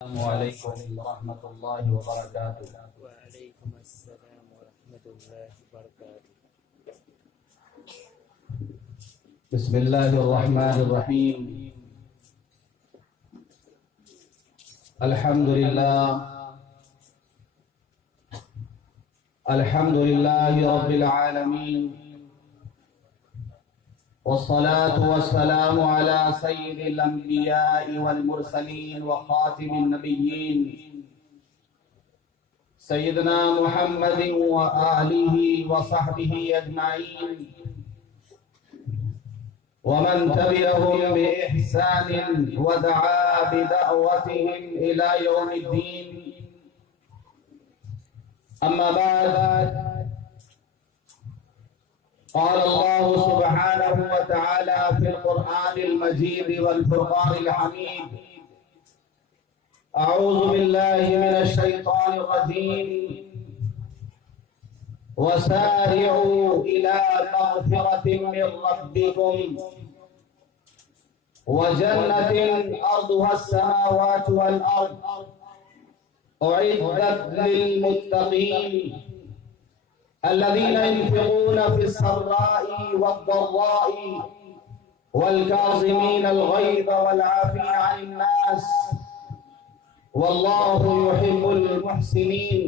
السلام علیکم ورحمۃ اللہ وبرکاتہ۔ وعلیکم السلام ورحمۃ اللہ وبرکاتہ۔ بسم اللہ الرحمن الرحیم۔ الحمد للہ رب العالمین، والصلاة والسلام على سید الانبیاء والمرسلین وخاتم النبیین سیدنا محمد وآلہ وصحبہ اجمعین ومن تبعهم بإحسان ودعا بدعوتهم إلى يوم الدين، أما بعد، قال الله سبحانه وتعالى في القرآن المجيد والفرقان الحميد: أعوذ بالله من الشيطان الرجيم، وسارعوا إلى مغفرة من ربكم وجنة أرضها السماوات والأرض أعدت للمتقين الذين ينفقون في السراء والضراء والكاظمين الغيظ والعافين عن الناس والله يحب المحسنين.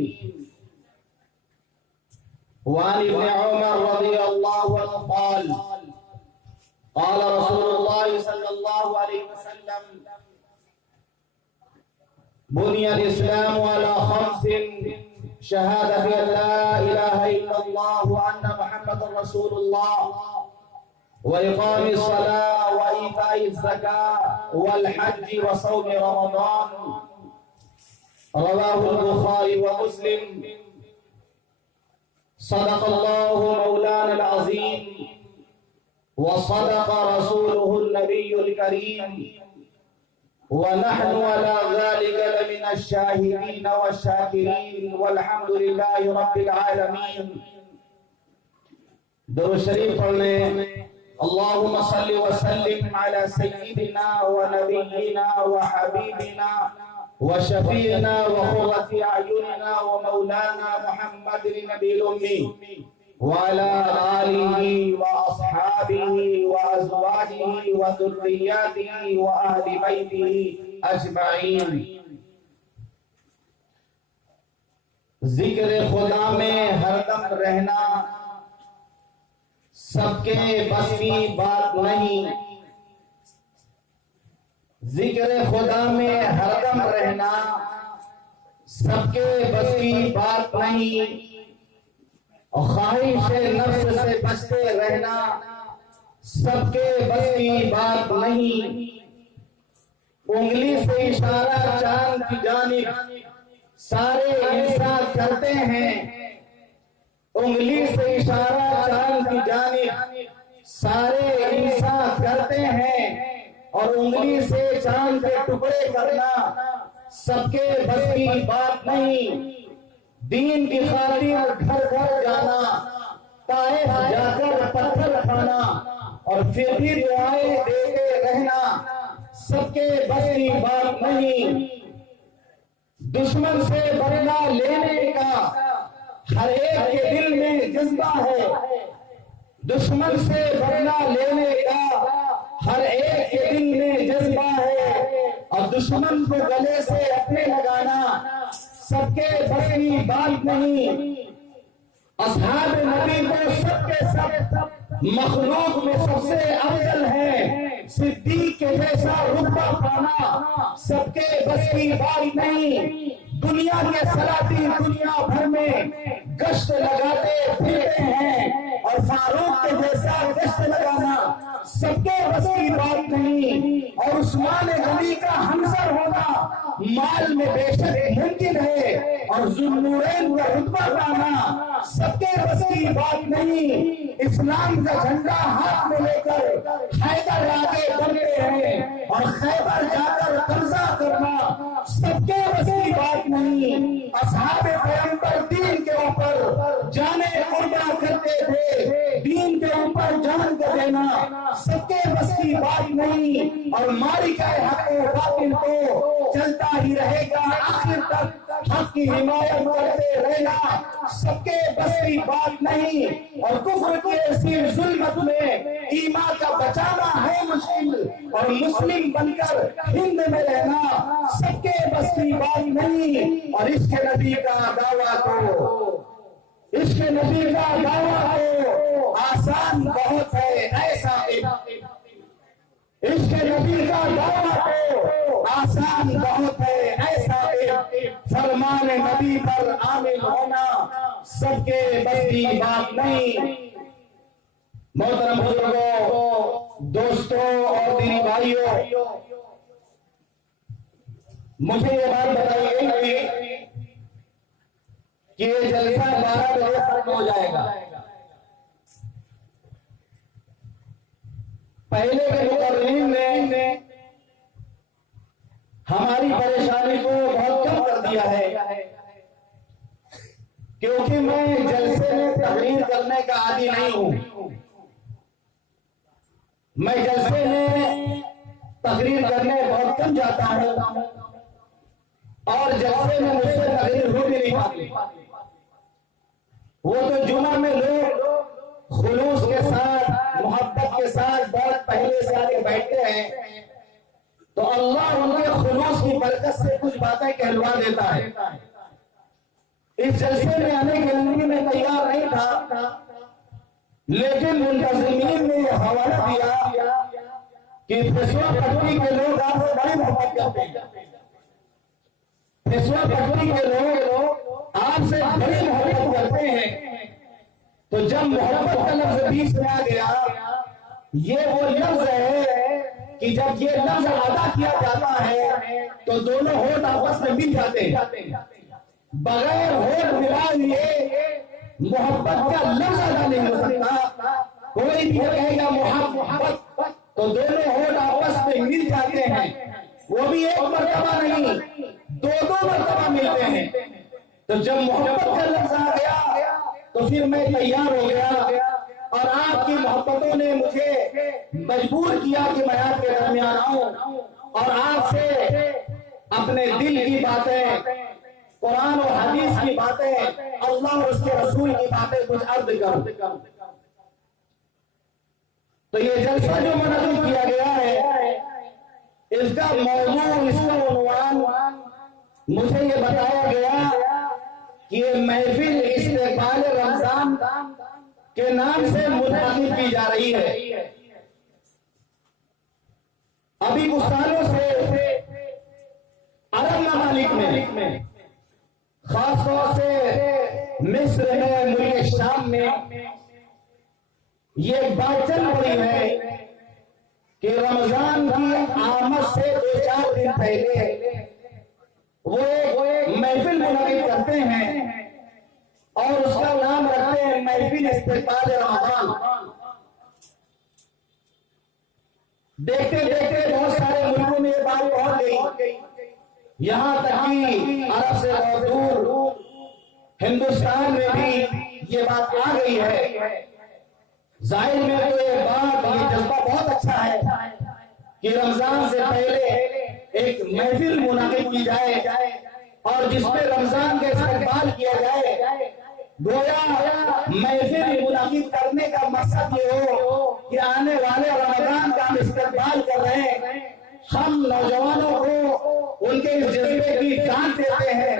وعن ابن عمر رضي الله عنه قال: قال رسول الله صلى الله عليه وسلم: بني الإسلام على خمس: شهادة أن لا إله إلا الله وأن محمد رسول الله وإقام الصلاة وإيتاء الزكاة والحج وصوم رمضان. رواه البخاري ومسلم. صدق الله مولانا العظيم وصدق رسوله النبي الكريم، ونحن على ذلك لمن الشاهدين والشاكرين، والحمد لله رب العالمين. درود شریف پڑھ لیں. اللهم صل وسلم على سيدنا ونبينا وحبيبنا وشفيعنا وقرة أعيننا ومولانا محمد النبي الأمي وعلى آله وأصحابه وأزواجه وذرياته وأهل بيته أجمعين. ذکر خدا میں ہر دم رہنا سب کے بس کی بات نہیں. ذکر خدا میں ہر دم رہنا سب کے بس کی بات نہیں. اور خواہش نفس سے بچتے رہنا سب کے بس کی بات نہیں. انگلی سے اشارہ چاند کی جانب سارے انسان کرتے ہیں. انگلی سے اشارہ چاند کی جانب سارے انسان کرتے ہیں، اور انگلی سے چاند کے ٹکڑے کرنا سب کے بس کی بات نہیں. دین کی خاطر گھر گھر جانا، طائف جا کر پتھر کھانا، اور پھر بھی دعائیں دیتے رہنا سب کے بس کی بات نہیں. دشمن سے بدلہ لینے کا ہر ایک کے دل میں جذبہ ہے. دشمن سے بدلہ لینے کا ہر ایک کے دل میں جذبہ ہے، اور دشمن کو گلے سے اپنے لگانا سب کے بس کی بات نہیں. اصحاب نبی کو سب کے سب مخلوق میں سب سے افضل ہے. صدیق کے جیسا رتبہ پانا سب کے بس کی بات نہیں. دنیا کے سلاطین دنیا بھر میں گشت لگاتے پھرتے ہیں، اور فاروق کے جیسا گشت لگانا سب کے بس کی بات نہیں. اور عثمان غنی کا ہمسر ہونا مال میں بے شک ممکن ہے، اور ذوالنورین کا رتبہ پانا سب کے بس کی بات نہیں. اسلام کا جھنڈا ہاتھ میں لے کر حیدر آگے بڑھتے ہیں، اور خیبر جا کر قبضہ کرنا سب کے بس کی بات نہیں. اصحاب پیغمبر دین کے اوپر جانے قربان کرتے تھے، دین کے اوپر جان کو دینا سب کے بس کی کی بات نہیں، اور مارکہ حق و باطل تو چلتا ہی رہے گا آخر تک، حق کی حمایت کرتے رہنا سب کے بس کی بات نہیں، اور کفر کی ایسی ظلمت میں ایمان کا بچانا ہے مشکل، اور مسلم بن کر ہند میں رہنا سب کے بس کی بات نہیں، اور عشق نبی کا دعویٰ تو عشق نبی کا دعویٰ تو آسان بہت ہے ایسا، عشق نبی کا دعویٰ تو آسان بہت ہے ایسا، فرمان نبی پر عامل ہونا سب کے بس کی بات نہیں۔ محترم بزرگوں، دوستوں اور دینی بھائیوں، مجھے یہ بات بتائی گئی تھی کہ یہ جلسہ 12 بجے ختم ہو جائے گا۔ پہلے کے مقررین نے ہماری پریشانی کو بہت کم کر دیا ہے، کیونکہ میں جلسے میں تقریر کرنے کا عادی نہیں ہوں، میں جلسے میں تقریر کرنے بہت کم جاتا ہوں، اور جلسے میں مجھ سے تقریر ہو بھی نہیں پاتی۔ وہ تو جمعہ میں لوگ خلوص کے ساتھ، محبت کے ساتھ بہت پہلے سے آگے بیٹھتے ہیں، تو اللہ ان کے خلوص کی برکت سے کچھ باتیں کہلوا دیتا ہے۔ اس جلسے میں آنے کے لیے میں تیار نہیں تھا، لیکن منتظمین نے یہ حوالہ دیا کہ پھسوا پٹی کے لوگ آپ سے بڑی محبت کرتے ہیں، پھسوا پٹی کے لوگ آپ سے بڑی محبت کرتے ہیں، تو جب محبت کا لفظ بیچ میں آ گیا، یہ وہ لفظ ہے کہ جب یہ لفظ ادا کیا جاتا ہے تو دونوں ہونٹ آپس میں مل جاتے ہیں، بغیر ہونٹ ملائے ہوئے محبت کا لفظ ادا نہیں ہو سکتا۔ کوئی بھی کہے گا محبت تو دونوں ہونٹ آپس میں مل جاتے ہیں، وہ بھی ایک مرتبہ نہیں، دو مرتبہ ملتے ہیں۔ تو جب محبت کا لفظ آ گیا تو پھر میں تیار ہو گیا، اور آپ کی محبتوں نے مجھے مجبور کیا کہ میں آپ کے درمیان آؤں اور آپ سے اپنے دل کی باتیں، قرآن و حدیث کی باتیں، اللہ اور اس کے رسول کی باتیں کچھ عرض کروں۔ تو یہ جلسہ جو منعقد کیا گیا ہے، اس کا موضوع، اس کا عنوان مجھے یہ بتایا گیا کہ یہ محفل استقبال رمضان کے نام سے منعقد کی جا رہی ہے۔ ابھی کچھ سالوں سے عرب ممالک میں، خاص طور سے مصر میں، ملک شام میں، یہ بات چل پڑی ہے کہ رمضان کی آمد سے 2-4 دن پہلے وہ ایک محفل منعقد کرتے ہیں اور اس کا نام رکھتے ہیں محفل استقبال رمضان۔ دیکھتے دیکھتے بہت سارے ملکوں میں یہ بات پہنچ گئی، یہاں تک کہ عرب سے بہت دور ہندوستان میں بھی یہ بات آ گئی ہے۔ ظاہر میں تو یہ بات، یہ جذبہ بہت اچھا ہے کہ رمضان سے پہلے ایک محفل منعقد کی جائے اور جس میں رمضان کا استقبال کیا جائے۔ گویا محفل منعقد کرنے کا مقصد یہ ہو کہ آنے والے رمضان کا ہم استقبال کر رہے ہیں، ہم نوجوانوں کو ان کے اس جذبے کی جان دیتے ہیں،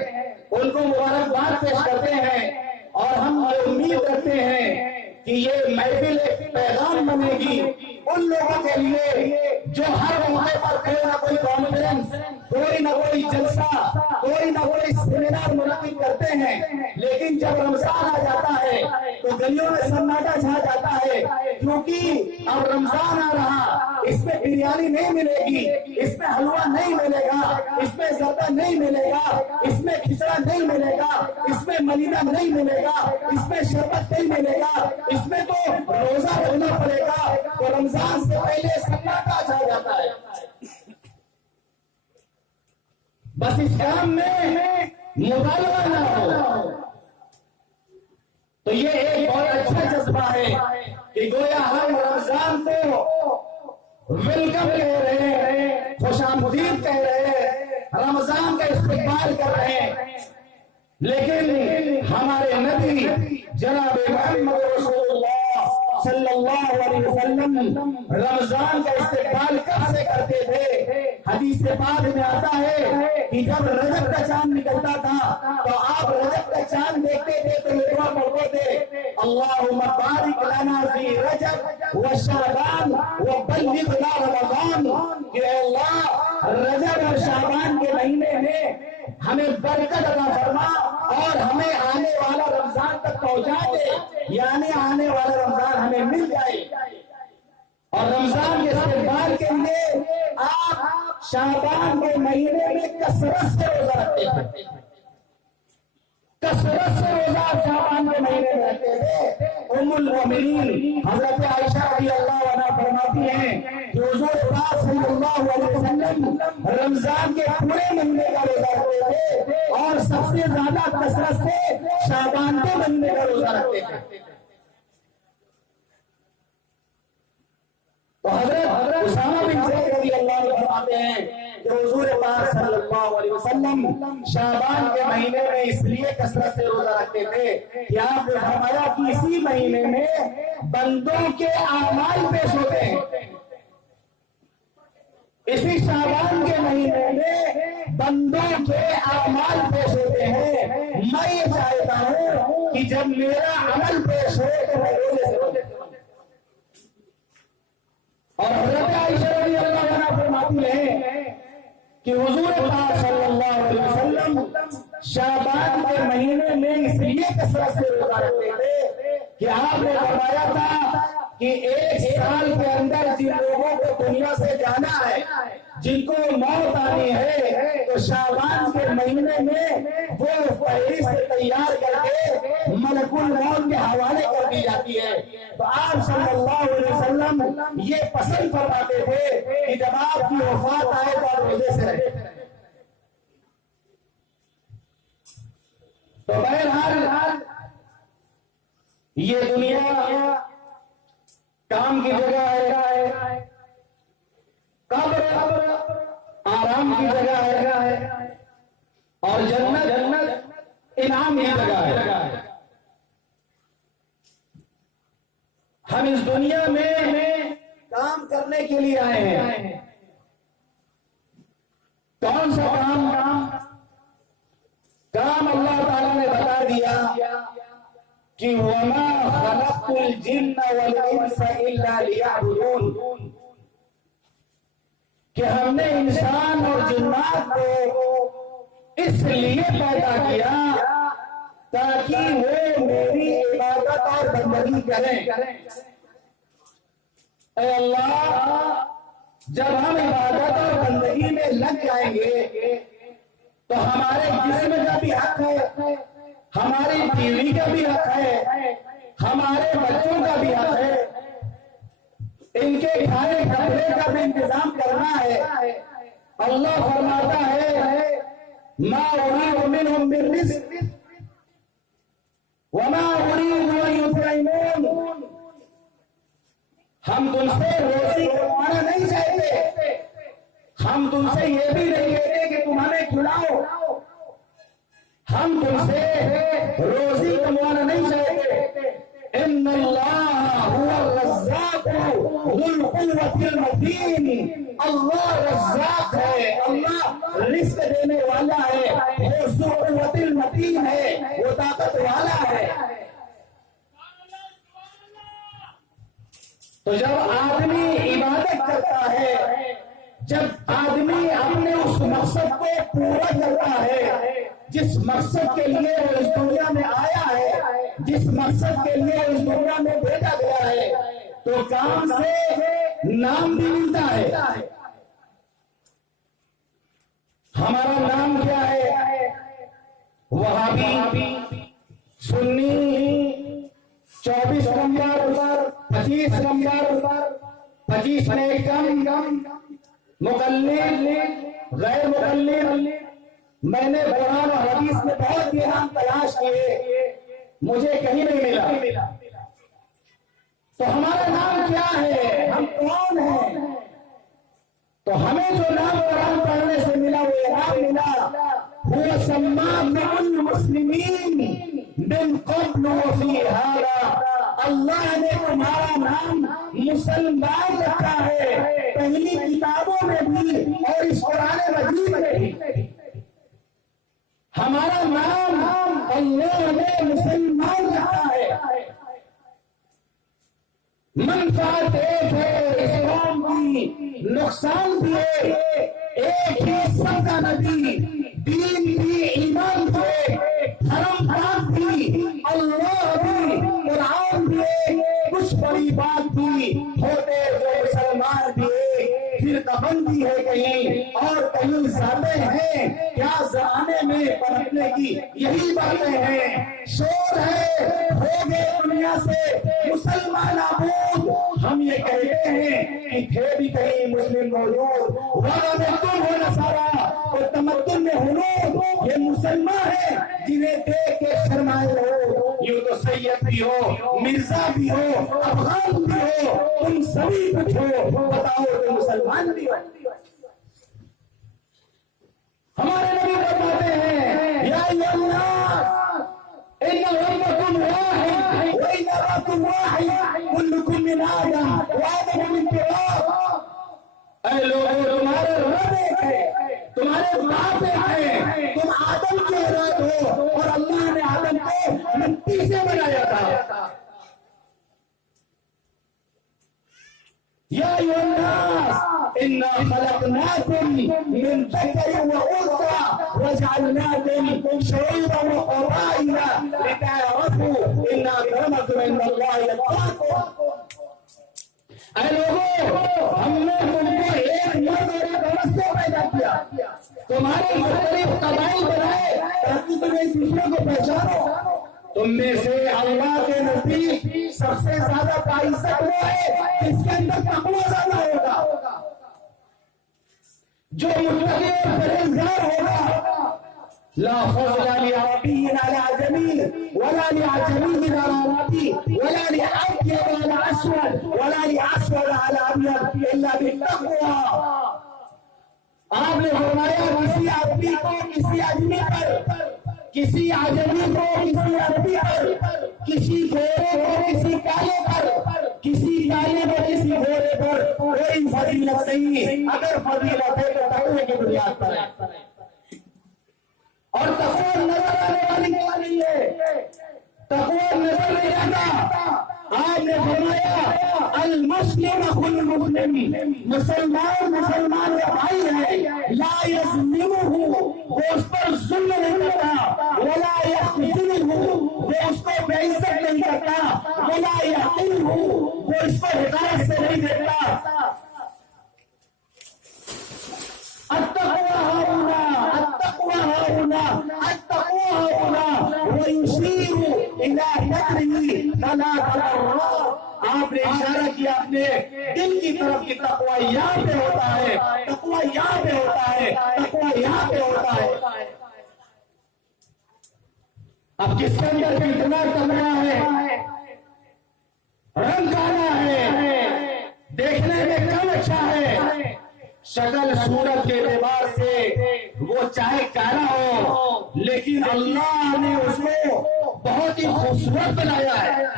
ان کو مبارکباد پیش کرتے ہیں، اور ہم امید رکھتے ہیں کہ یہ محفل ایک پیغام بنے گی ان لوگوں کے لیے جو ہر موقع پر کوئی نہ کوئی کانفرنس، کوئی نہ کوئی جلسہ، کوئی نہ کوئی سیمینار منعقد کرتے ہیں، لیکن جب رمضان آ جاتا ہے تو گلیوں میں سناٹا چھا جاتا ہے، کیونکہ اب رمضان آ رہا، اس میں بریانی نہیں ملے گی، اس میں حلوہ نہیں ملے گا، اس میں زردہ نہیں ملے گا، اس میں کھچڑا نہیں ملے گا، اس میں ملیدہ نہیں ملے گا، اس میں شربت نہیں ملے گا، اس میں تو روزہ رکھنا پڑے گا، تو رمضان سے پہلے سناٹا چھا جاتا ہے۔ بس اس کام میں مبالغہ نہ ہو، تو یہ ایک بہت اچھا جذبہ ہے کہ گویا ہم رمضان کو ویلکم کہہ رہے ہیں، خوش آمدید کہہ رہے ہیں، رمضان کا استقبال کر رہے ہیں، لیکن ہمارے نبی جناب محمد رسول اللہ صلی اللہ علیہ وسلم رمضان کا استقبال کب سے کرتے تھے؟ حدیث پاک میں آتا ہے کہ جب رجب کا چاند نکلتا تھا تو آپ رجب کا چاند دیکھتے تھے تو یہ دعا پڑھتے تھے، اللہم بارک لنا فی رجب و شعبان و بلغنا رمضان، کہ اے اللہ رجب اور شعبان کے مہینے میں ہمیں برکت عطا فرما اور ہمیں آنے والا رمضان تک پہنچا دے، یعنی آنے والا رمضان ہمیں مل جائے۔ اور رمضان کے استقبال کے لیے آپ شعبان کے مہینے میں کثرت سے روزہ رکھتے تھے، کثرت سے روزہ شعبان کے مہینے میں رکھتے تھے۔ ام المؤمنین حضرت عائشہ رضی اللہ عنہا فرماتی ہیں کہ حضور پاک صلی اللہ علیہ وسلم رمضان کے پورے مہینے کا روزہ رکھتے تھے اور سب سے زیادہ کثرت سے شعبان کے مہینے کا روزہ رکھتے تھے۔ تو حضرت اسامہ بن زید رضی اللہ عنہ فرماتے ہیں کہ حضور پاک صلی اللہ علیہ وسلم شعبان کے مہینے میں اس لیے کثرت سے روزہ رکھتے تھے کہ آپ نے فرمایا کہ اسی مہینے میں بندوں کے اعمال پیش ہوتے ہیں، اسی شعبان کے مہینے میں بندوں کے اعمال پیش ہوتے ہیں۔ میں یہ چاہتا ہوں کہ جب میرا عمل پیش ہو تو میں روزے سے روزے۔ اور حضرت عائشہ رضی اللہ عنہا فرماتی ہیں کہ حضور پاک صلی اللہ علیہ وسلم شعبان کے مہینے میں اس لیے کثرت سے روزہ رکھتے تھے کہ آپ نے فرمایا تھا کہ ایک سال کے اندر جن لوگوں کو دنیا سے جانا ہے، جن کو موت آنی ہے، تو شعبان کے مہینے میں وہ فہرست تیار کر کے ملک الموت کے حوالے کر دی جاتی ہے۔ تو آپ صلی اللہ علیہ وسلم یہ پسند فرماتے تھے کہ جب آپ کی وفات آئے تو آپ روزے سے رہے۔ تو بہرحال یہ دنیا کام کی جگہ ہے، قبر آرام کی جگہ ہے، اور جنت انعام کی جگہ ہے۔ ہم اس دنیا میں کام کرنے کے لیے آئے ہیں۔ کون سا کام اللہ تعالیٰ نے بتا دیا کہ وَمَا خَلَقْتُ الْجِنَّ وَالْإِنسَ إِلَّا لِيَعْبُدُونَ، کہ ہم نے انسان اور جنات کو اس لیے پیدا کیا تاکہ وہ میری عبادت اور بندگی کریں۔ اے اللہ، جب ہم عبادت اور بندگی میں لگ جائیں گے تو ہمارے جسم کا بھی حق ہے، ہماری بیوی کا بھی حق ہے، ہمارے بچوں کا بھی حق ہے، ان کے کھانے کپڑے کا بھی انتظام کرنا ہے۔ اللہ فرماتا ہے ما اريد منهم من رزق وما اريد ان يطعمون، ہم تم سے روزی کمانا نہیں چاہتے، ہم تم سے یہ بھی نہیں کہتے کہ تم ہمیں کھلاؤ، ہم تم سے روزی کمانا نہیں چاہتے۔ ان اللہ هو الرزاق ذو القوة المتین، اللہ رزاق ہے، اللہ رزق دینے والا ہے، وہ ذو القوة المتین ہے، وہ طاقت والا ہے۔ تو جب آدمی عبادت کرتا ہے، جب آدمی اپنے اس مقصد کو پورا کرتا ہے جس مقصد کے لیے وہ اس دنیا میں آیا ہے، جس مقصد کے لیے اس دنیا میں بھیجا گیا ہے، تو کام سے نام بھی ملتا ہے۔ ہمارا نام کیا ہے؟ وہابی، سنی، 24 نمبر، 25 نمبر، 25 میں کم، مقلد، غیر مقلد۔ میں نے قرآن اور حدیث میں بہت یہ نام تلاش کیے، مجھے کہیں نہیں ملا۔ تو ہمارا نام کیا ہے؟ ہم کون ہیں؟ تو ہمیں جو نام قرآن پڑھنے سے ملا وہ انعام ملا، هو سماكم المسلمین من قبل وفی هذا، اللہ نے تمہارا نام مسلمان رکھا ہے پہلی کتابوں میں بھی اور اس قرآن مجید میں بھی۔ ہمارا نام اللہ نے مسلمان رکھا ہے۔ منفعت ایک ہے اسلام کی، نقصان بھی ہے، ایک ہی سب کا نبی، دین بھی، ایمان بھی، حرم پاک بھی، اللہ بھی، قرآن بھی، کچھ بڑی بات بھی، ہوتے جو مسلمان بھی، پھر بندی ہے کہیں اور کہیں ذاتیں ہیں، کیا زمانے میں پلٹنے کی یہی باتیں ہیں، شور ہے، ہو گئے دنیا سے مسلمان آبود۔ ہم یہ کہتے ہیں کہ تھے بھی کہیں مسلم موجود، وَغَمَتُمْ وَنَصَارَى، اور تمدن میں ہنود، یہ مسلمان ہیں جنہیں دیکھ کے شرمائے ہو، یوں تو سید بھی ہو، مرزا بھی ہو، افغان بھی ہو، تم سبھی کچھ ہو، بتاؤ تم مسلمان بھی ہو۔ ہمارے نبی فرماتے ہیں یا ایھا الناس ان ربکم واحد وان اباکم واحد کلکم من آدم وآدم من تراب، اے لوگوں تمہارے رب ایک ہے، تمہارے باپ ایک ہے، تم آدم کی اولاد ہو اور اللہ نے آدم کو مٹی سے بنایا تھا۔ یا ایھا الناس انا خلقناکم من ذکر وانثى وجعلناکم شعوبا وقبائل لتعارفوا ان اکرمکم عند اللہ اتقاکم۔ اے لوگوں، ہم نے تم کو ایک مرد اور ایک عورت سے پیدا کیا، تمہارے مختلف قبائل بنائے تاکہ تم ایک دوسرے کو پہچانو۔ تم میں سے اللہ کے نزدیک سب سے زیادہ باعزت وہ ہے جس کے اندر تقویٰ زیادہ ہوگا، جو متقی اور پرہیزگار ہوگا۔ لا فضل لعربی علی عجمی ولا لعجمی علی عربی ولا لأبيض على أسود ولا لأسود على أبيض إلا بالتقوى۔ آپ نے فرمایا کسی آدمی کو کسی آدمی پر، کسی عجمی کو کسی عربی پر، کسی گورے کو کسی کالے پر، کسی کالے کو کسی گورے پر کوئی فضیلت نہیں، اگر فضیلت ہے تو تقوی کی بنیاد پر ہے، اور تقوی نظر آنے والی ہے، تقوی نظر نہیں آتا۔ آپ نے فرمایا المسلم اخو المسلم، مسلمان مسلمان کا بھائی ہے، لا یظلمہ، وہ اس پر ظلم نہیں کرتا، ولا یخذلہ، وہ اس کو بے عزت نہیں کرتا، ولا یحقرہ، وہ اس کو حقارت سے نہیں دیتا۔ التقوى هاهنا التقوى هاهنا التقوى هاهنا ويشير الى ذكره ثلاث مرات۔ آپ نے اشارہ کیا اپنے دل کی طرف کہ تقوی یہاں پہ ہوتا ہے، تقوی یہاں پہ ہوتا ہے، تقوی یہاں پہ ہوتا ہے۔ اب کس کے اندر کتنا کمرہ ہے، رنگ کالا ہے، دیکھنے میں کم اچھا ہے، شکل صورت کے اعتبار سے وہ چاہے کالا ہو، لیکن اللہ نے اس کو بہت ہی خوبصورت بنایا ہے،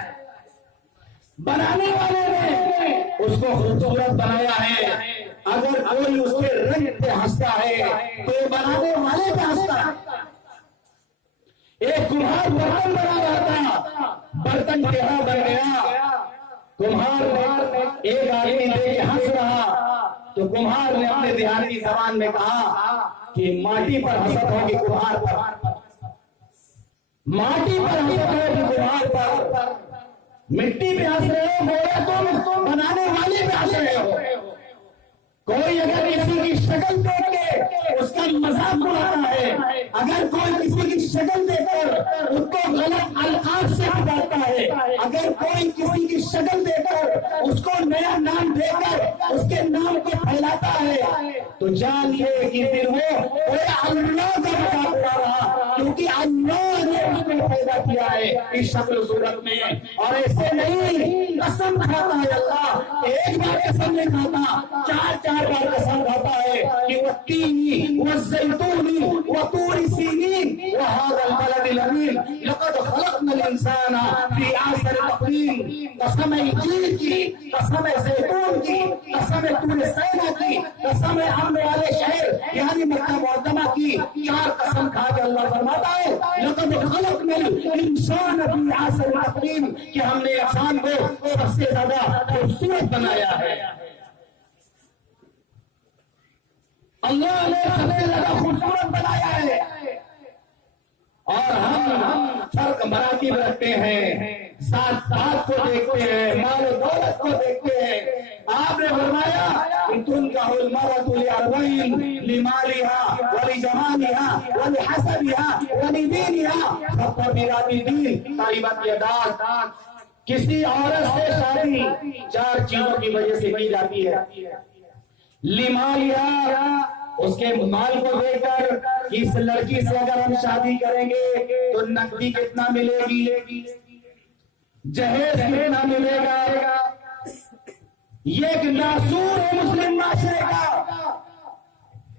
بنانے والے نے اس کو خوبصورت بنایا ہے۔ اگر کوئی اس کے رنگ پہ ہنستا ہے تو بنانے والے پہ ہنستا ہے۔ ایک کمہار برتن بنا رہا تھا، برتن ٹیڑھا بن گیا، کمہار نے ایک آدمی دیکھ کے ہنس رہا تو کمہار نے اپنے دیہاتی زبان میں کہا کہ ماٹی پر حسد ہوگی کمہار پر، ماٹی پر حسد ہوگی کمہار پر، مٹی پہ ہنس رہے ہو گویا تم بنانے والے پہ ہنس رہے ہو۔ کوئی اگر کسی کی شکل دیکھ کے اس کا مذاق اڑاتا ہے، اگر کوئی کسی کی شکل دیکھ کر اس کو غلط القاب سے پکارتا ہے، اگر کوئی کسی کی شکل دیکھ کر اس کو نیا نام دے کر اس کے نام کو پھیلاتا ہے، تو جانیے کہ پھر وہ اللہ کا مذاق اڑا رہا، کیونکہ اللہ نے اس کو پیدا کیا ہے اس شکل صورت میں، اور ایسے نہیں قسم کھاتا ہے اللہ، ایک بار قسم نہیں کھاتا، چار بار قسم کھاتا ہے کہ والتین والزیتون وطور سینین وهذا البلد الامین لقد خلقنا الانسان فی احسن تقویم۔ قسم انجیل کی، قسم زیتون کی، قسم طور سینا کی، قسم امن والے شہر یعنی مکہ معظمہ کی، چار قسم کھا کے اللہ فرماتا ہے لقد خلقنا الانسان فی احسن تقویم، کہ ہم نے انسان کو سب سے زیادہ خوبصورت بنایا ہے۔ اللہ نے سب سے زیادہ خوبصورت بنایا ہے، اور ہم فرق مراتب رکھتے ہیں، ذات پات کو دیکھتے ہیں، مال و دولت کو دیکھتے ہیں۔ آپ نے فرمایا تنکح المرأة لأربعین لمالها ولجمالها ولحسبها ولدینها فاظفر بذات الدین۔ طالبات کی اعداد، کسی عورت سے شادی چار چیزوں کی وجہ سے کی جاتی ہے۔ لمالها، اس کے مال کو دیکھ کر کہ اس لڑکی سے اگر ہم شادی کریں گے تو نقدی کتنا ملے گی، جہیز کتنا ملے گا۔ یہ ایک ناسور ہے مسلم معاشرے کا۔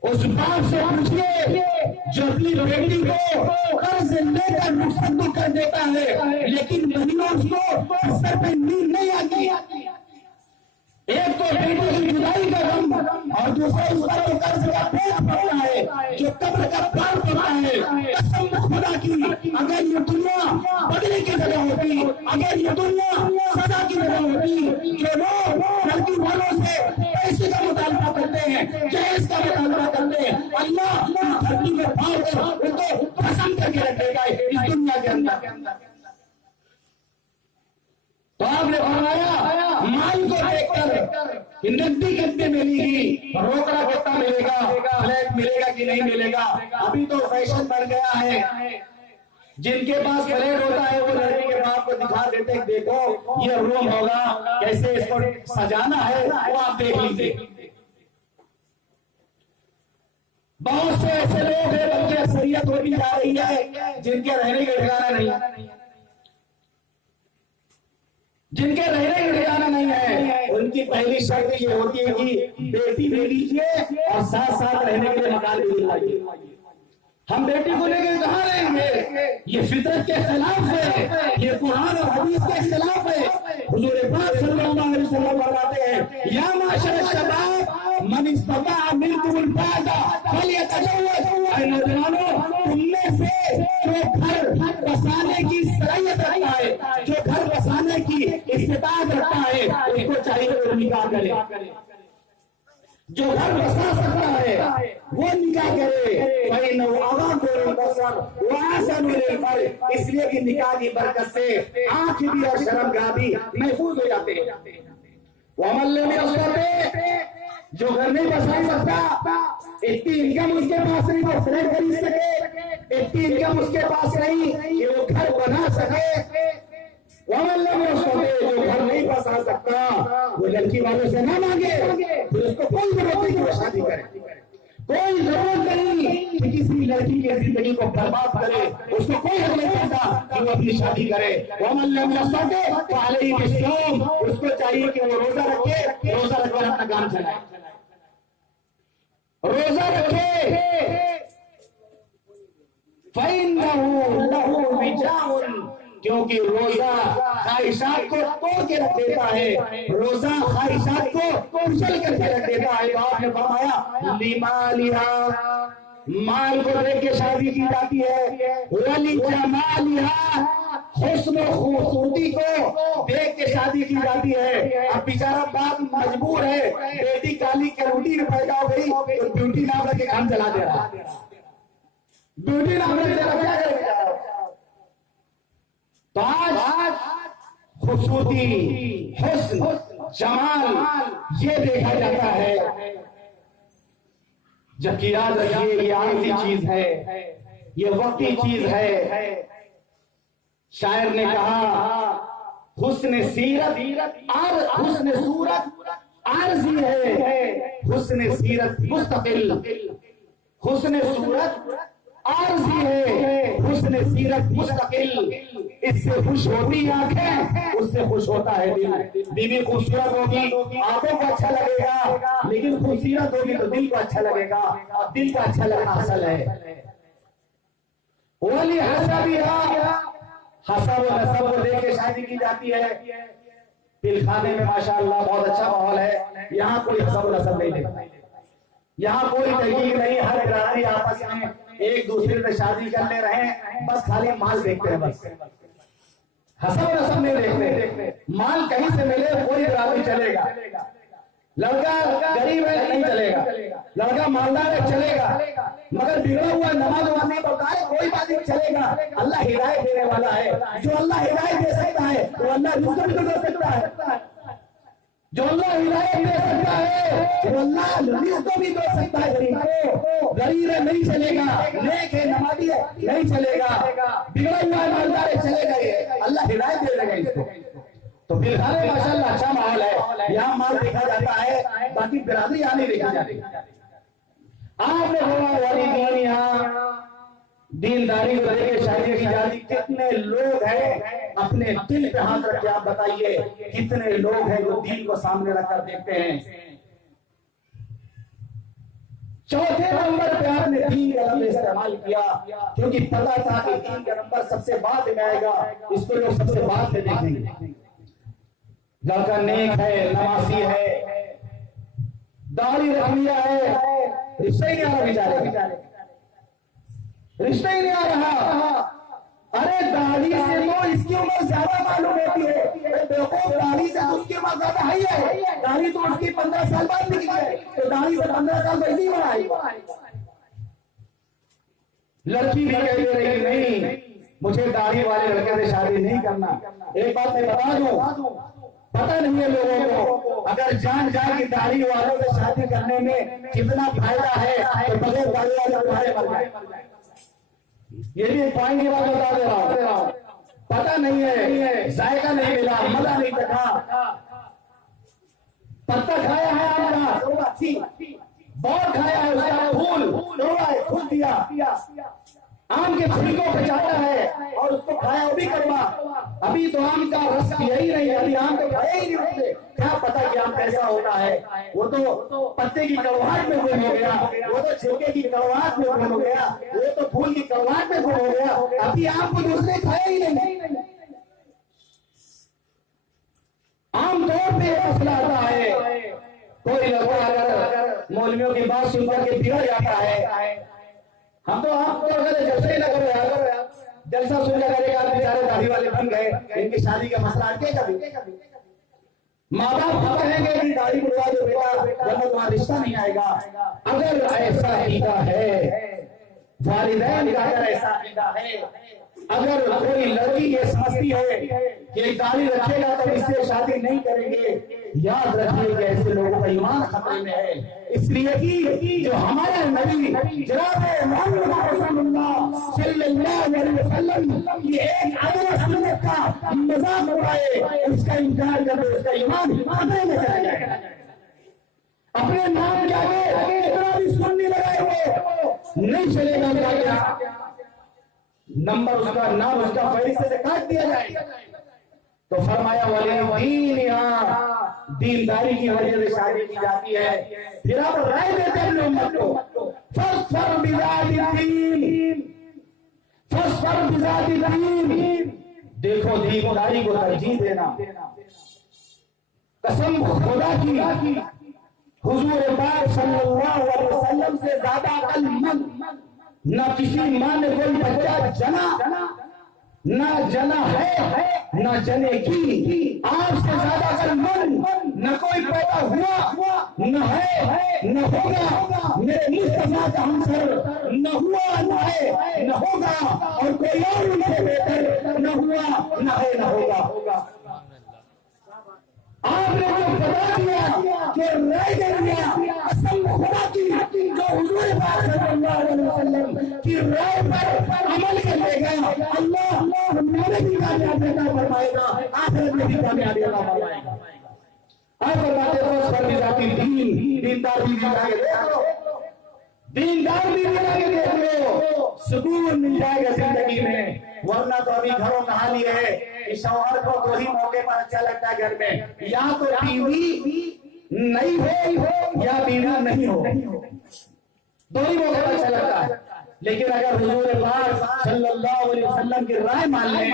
اس باپ سے پوچھئے جو اپنی بیٹی کو قرض لے کر رخصت بھی کر دیتا ہے لیکن مہینوں اس کو سر پہ نیند نہیں آتی۔ ایک تو بیٹی کی جدائی کا غم، اور دوسرا اس پر وہ قرض کا بوجھ پڑتا ہے جو قبر کا پار پڑتا ہے۔ قسم خدا کی، اگر یہ دنیا بدلے کی جگہ ہوتی، اگر یہ دنیا سزا کی جگہ ہوتی، کہ وہ لڑکی والوں سے پیسے کا مطالبہ کرتے ہیں، جہیز کا مطالبہ کرتے ہیں، اللہ دھرتی میں پھاڑ کر ان کو قسم کر کے رکھے گا اس دنیا کے اندر۔ تو آپ نے فرمایا مال کو دیکھ کر کہ نقدی کتنے ملے گی، روکڑا کتنا ملے گا، فلیٹ ملے گا کہ نہیں ملے گا۔ ابھی تو فیشن بن گیا ہے، جن کے پاس فلیٹ ہوتا ہے وہ لڑکی کے باپ کو دکھا دیتے ہیں دیکھو یہ روم ہوگا، کیسے اس کو سجانا ہے وہ آپ دیکھ لیجیے۔ بہت سے ایسے لوگ ہیں بلکہ اکثریت ہوتی جا رہی ہے جن کے رہنے کا ٹھکانا نہیں، جن کے رہنے کا ٹھکانا نہیں ہے۔ ان کی پہلی شرط یہ ہوتی ہے کہ بیٹی بھی لیجیے اور ساتھ ساتھ رہنے کے لیے مکان بھی دلائیے۔ ہم بیٹی کو لے کے کہاں رہیں گے؟ یہ فطرت کے خلاف ہے، یہ قرآن اور حدیث کے خلاف ہے۔ حضور پاک صلی اللہ علیہ وسلم فرماتے ہیں یا معاشر الشباب من استطاع منکم الباءۃ فلیتزوج۔ اے نوجوانوں، تم میں سے جو گھر بسانے کی صلاحیت رکھتا ہے، جو گھر بسانے کی استطاعت رکھتا ہے، اس کو چاہیے وہ نکاح کرے۔ جو گھر بسا سکتا ہے وہ نکاح کرے۔ فَإِنَّهُ أَغَضُّ لِلْبَصَرِ وَأَحْسَنُ لِلْفَرْجِ، اس لیے کہ نکاح کی برکت سے آنکھ بھی اور شرمگاہ بھی محفوظ ہو جاتے ہیں۔ وَمَن لَّمْ يَسْتَطِعْ، جو گھر نہیں بسا سکتا، اتنی انکم اس کے پاس نہیں وہ فلیٹ خرید سکے، اتنی انکم اس کے پاس نہیں کہ وہ گھر بنا سکے۔ وَمَن لَّمْ يَسْتَطِعْ، جو گھر نہیں بسا سکتا وہ لڑکی والوں سے نہ مانگے، پھر اس کو کوئی ضرورت نہیں کہ وہ شادی کرے، کوئی ضرورت نہیں کہ کسی لڑکی کی زندگی کو برباد کرے، اس کو کوئی حق نہیں پڑتا کہ وہ اپنی شادی کرے۔ وَمَن لَّمْ يَسْتَطِعْ فَعَلَيْهِ بِالصَّوْمِ، اس کو چاہیے کہ وہ روزہ رکھے، روزہ رکھ کر اپنا کام چلائے، روزہ رکھے۔ فَإِنَّهُ لَهُ وِجَاءٌ، کیونکہ روزہ خواہشات کو توڑ کے رکھ دیتا ہے، روزہ خواہشات کو کچل کر کے رکھ دیتا ہے۔ تو آپ نے فرمایا لِمَالِهَا، مال کو دیکھ کے شادی کی جاتی ہے، وَلِجَمَالِهَا، حسن و خوبصورتی کو دیکھ کے شادی کی جاتی ہے۔ اب بیچارہ باپ مجبور ہے، بیٹی کالی کروٹی میں پیدا ہو گئی تو بیوٹی نام رکھ کے کام چلا دے رہا، بیوٹی نام رکھ کے کیا کرے گا؟ تو آج خوبصورتی، حسن، جمال یہ دیکھا جاتا ہے، جبکہ یاد رکھیے یہ عارضی چیز ہے، یہ وقتی چیز ہے۔ شاعر نے کہا حسن سیرت اور حسن صورت عارضی ہے، حسن سیرت مستقل، حسن صورت عارضی ہے، حسن سیرت مستقل، اس سے خوش ہوتی آنکھیں، اس سے خوش ہوتا ہے دل۔ بیوی خوبصورت ہوگی آنکھوں کو اچھا لگے گا، لیکن خوبصورت ہوگی تو دل کو اچھا لگے گا، اور دل کا اچھا لگنا اصل ہے۔ ولی حسبها، حسب و نسب کو دیکھ کے شادی کی جاتی ہے۔ پل خانے میں ماشاءاللہ بہت اچھا ماحول ہے، یہاں کوئی حسب و نسب نہیں دیکھتا، یہاں کوئی تحقیق نہیں، ہر برادری آپس میں ایک دوسرے سے شادی کر لے رہے ہیں، بس خالی مال دیکھتے ہیں، بس حسب و نسب نہیں دیکھتے۔ مال کہیں سے ملے کوئی برادری چلے گا، لڑکا غریب ہے نہیں چلے گا، لڑکا مالدار ہے چلے گا، مگر بگڑا ہوا نماز وماز نہیں پڑھتا ہے کوئی بات نہیں چلے گا۔ اللہ ہدایت دینے والا ہے، جو اللہ ہدایت دے سکتا ہے وہ اللہ رزق بھی دے سکتا ہے، جو اللہ ہدایت دے سکتا ہے وہ اللہ رزق بھی دے سکتا ہے۔ غریب کو غریب ہے نہیں چلے گا، نیک ہے نمازی ہے نہیں چلے گا، بگڑا ہوا مالدار ہے چلے گا، یہ اللہ ہدایت دے دے گا اس کو۔ تو پھر ماشاءاللہ اچھا ماحول ہے، یہاں مال دیکھا جاتا ہے، باقی برادری یہاں نہیں دیکھی جاتی۔ آپ نے بولا والی دین، یہاں دینداری کو لے کے شادی کی جاتی۔ کتنے لوگ ہیں اپنے دل پہ ہاتھ رکھ کے آپ بتائیے کتنے لوگ ہیں جو دین کو سامنے رکھ کر دیکھتے ہیں۔ چوتھے نمبر پہ آپ نے دین کا لفظ استعمال کیا، کیونکہ پتا تھا کہ دین کا نمبر سب سے بعد میں آئے گا، اس کو لوگ سب سے بعد میں دیکھیں گے۔ لڑکا نیک ہے، نمازی ہے، داڑھی رکھ لیا ہے، رشتہ ہی نہیں آ رہا بیچارے، رشتہ ہی نہیں آ رہا۔ ارے داڑھی سے تو اس کی عمر زیادہ معلوم ہوتی ہے، دیکھو داڑھی سے تو اس کی عمر زیادہ ہے، داڑھی تو اس کی 15 سال بعد نکلی ہے، تو داڑھی سے 15 سال ویسے ہی بڑھائی۔ لڑکی بھی کہہ دے رہی نہیں مجھے داڑھی والے لڑکے سے شادی نہیں کرنا۔ ایک بات میں بتا دوں، پتہ نہیں ہے لوگوں کو، اگر جان جائے کہ داڑھی والوں سے شادی کرنے میں کتنا فائدہ ہے تو بغیر داڑھی والے تمہارے مر جائے۔ یہ بھی پوائنٹ کی بات بتا دے رہا ہوں، پتہ نہیں ہے، ذائقہ نہیں ملا، مزہ نہیں چکھا، پتا کھایا ہے آم کا بہت کھایا ہے، اس کا پھول پھول دیا، آم کے چھلکوں پہ جاتا ہے اور اس کو کھایا وہ بھی کروا، ابھی تو آم کا رس پیا ہی نہیں، ابھی آم تو کھایا ہی نہیں، اس نے کیا پتا کہ آم کیسا ہوتا ہے۔ وہ تو پتے کی کڑواہٹ میں گم ہو گیا، وہ تو چھلکے کی کڑواہٹ میں گم ہو گیا، وہ تو پھول کی کڑواہٹ میں گم ہو گیا، ابھی آم کو دوسرے کھایا ہی نہیں۔ عام طور پہ یہ مسئلہ آتا ہے، کوئی لڑکا اگر مولویوں کی بات سن کر کے بگڑ جاتا ہے، ہم تو اگر جلسے ہی نہ کرو یار، جلسہ سن کر ایک آدمی بیچارے داڑھی والے بن گئے، ان کی شادی کا مسئلہ اٹکے گا بھی۔ ماں باپ خود کہیں گے کہ داڑھی بڑھوا دو بیٹا ورنہ تمہارا رشتہ نہیں آئے گا۔ اگر ایسا عقیدہ ہے، والدین کا اگر ایسا عقیدہ ہے، اگر کوئی لڑکی یہ سمجھتی ہے کہ داڑھی رکھے گا تو اس سے شادی نہیں کریں گے، یاد رکھیے کہ ایسے لوگوں کا ایمان خطرے میں ہے، اس لیے کہ جو ہمارے نبی جناب محمد رسول اللہ صلی اللہ علیہ وسلم کی ایک عدل سنت کا مذاق اڑائے، اس کا انکار کر دے، اس کا ایمان خطرے میں چلا جائے گا۔ اپنے نام کے آگے اتنا بھی سننی لگائے ہوئے نہیں چلے گا، نمبر اس کا نام اس کا فہرست سے کاٹ دیا جائے۔ تو فرمایا والدین یہاں دینداری کی وجہ سے شادی کی جاتی ہے۔ پھر آپ رائے دیتے ہیں امت کو، فاصبر بذات الدین، فاصبر بذات الدین، دیکھو دینداری کو ترجیح دینا۔ قسم خدا کی حضور پاک صلی اللہ علیہ وسلم سے زیادہ عقل مند نہ کسی ماں نے کوئی بچہ جنا، نہ جنا ہے نہ جنے گی، آپ سے زیادہ عقل مند نہ کوئی پیدا ہوا، نہ ہے نہ ہوگا، میرے مصطفیٰ کا ہمسر نہ ہوا نہ ہے نہ ہوگا، اور کوئی اور ان سے بہتر نہ ہوا نہ ہے نہ ہوگا۔ آپ نے جو بتا دیا کہ رائے دے دیا، قسم خدا کی جو حضور پاک صلی اللہ علیہ وسلم کی رائے پر عمل کرے گا، اللہ ہمیں بھی کامیابی عطا فرمائے گا، آخرت میں بھی کامیابی عطا فرمائے گا۔ آپ فرماتے ہیں فاصبر بذات الدین، دیندار بیوی کا دیکھ لو، دیندار بھی بنا کے دیکھ لو، سکون مل جائے گا زندگی میں. ورنہ تو ابھی گھروں کہانی ہے کہ شوہر کو 2 ہی موقع پر اچھا لگتا ہے گھر میں، یا تو بیوی نہیں ہو یا بیوی نہیں ہو، 2 ہی موقع پر اچھا لگتا ہے. لیکن اگر حضور پاک صلی اللہ علیہ وسلم کی رائے مان لیں،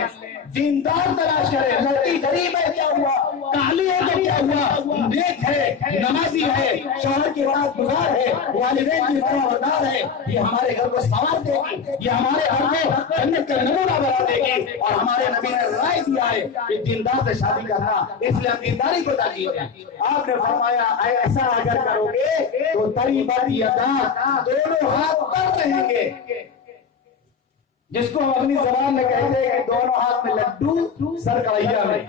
دیندار تلاش کرے، لڑکی غریب ہے کیا ہوا، کالی ہے تو کیا ہوا، نیک ہے، نمازی ہے، شوہر کی بات گزار ہے، والدین کی فرمانبردار ہے، یہ ہمارے گھر کو سنوار دے گی، یہ ہمارے گھر کو جنت کا نمونہ بنا دے گی. اور ہمارے نبی نے رائے دیا ہے کہ دیندار سے شادی کرنا، اس لیے ہم دینداری کو ترجیح دیں. آپ نے فرمایا ایسا اگر کرو گے تو تریبت یدا، دونوں ہاتھ پر رہیں گے. جس کو ہم اپنی زبان میں کہتے ہیں کہ دونوں ہاتھ میں لڈو سر کڑھیا میں.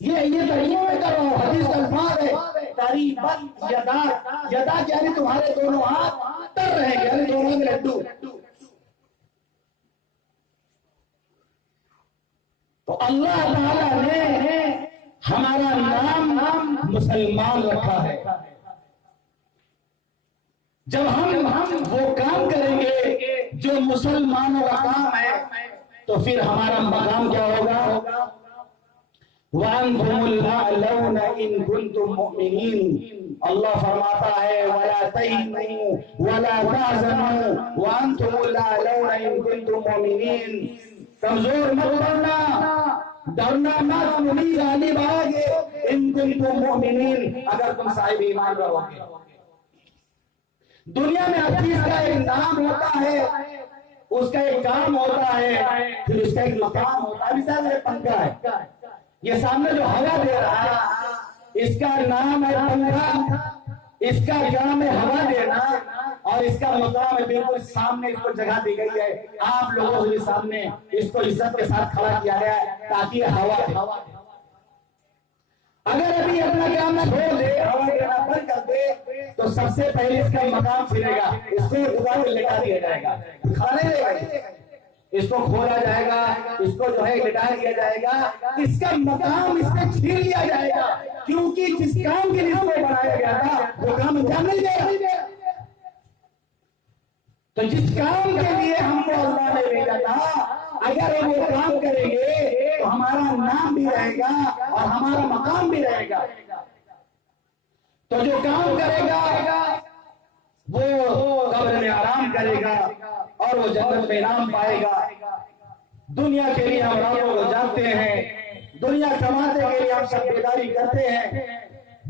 یہ ترجمہ میں کر رہا ہوں، حدیث کا الفاظ ہے تریبت یدا. یدا یعنی تمہارے دونوں ہاتھ تر رہیں گے، یعنی دونوں میں لڈو. تو اللہ تعالیٰ نے ہمارا نام مسلمان رکھا ہے. جب ہم وہ کام کریں گے جو مسلمانوں کا کام ہے تو پھر ہمارا مقام کیا ہوگا؟ وَأَنْتُمُ الْأَعْلَوْنَ إِن كُنتُم مُؤْمِنِينَ. اللہ فرماتا ہے وَلَا تَهِنُوا وَلَا تَحْزَنُوا وَأَنْتُمُ الْأَعْلَوْنَ إِن كُنتُم مُؤْمِنِينَ. کمزور مت بننا، ڈرنا مت، امید غالب آگے ان کنتم مؤمنین، اگر تم صاحب ایمان رہو گے. دنیا میں ہر چیز کا ایک نام ہوتا ہے، اس کا ایک کام ہوتا ہے، پھر اس کا ایک مقام ہوتا ہے. مثال یہ پنکھا ہے، یہ سامنے جو ہوا دے رہا ہے اس کا نام ہے پنکھا، اس کا کام ہے ہوا دینا، اور اس کا مقام ہے بالکل سامنے اس کو جگہ دی گئی ہے، آپ لوگوں کے سامنے اس کو عزت کے ساتھ کھڑا کیا گیا ہے تاکہ یہ ہوا دے. اگر ابھی اپنا کام چھوڑ دے، ہوا دینا بند کر دے، تو سب سے پہلے اس کا مقام پھرے گا، اس کو خدا میں لٹا دیا جائے گا، کھانے دے گا، اس کو کھولا جائے گا، اس کو جو ہے لٹا دیا جائے گا، اس کا مقام اس سے چھین لیا جائے گا، کیونکہ جس کام کے لیے اس کو بنایا گیا تھا وہ کام انجام نہیں دے گا. تو جس کام کے لیے ہم کو اللہ نے بھیجا تھا، اگر ہم وہ کام کریں گے تو ہمارا نام بھی رہے گا اور ہمارا مقام بھی رہے گا. تو جو کام کرے گا وہ قبر میں آرام کرے گا اور وہ جنت میں انعام پائے گا. دنیا کے لیے ہم راتوں کو جاگتے ہیں، دنیا کمانے کے لیے ہم سب بیداری کرتے ہیں،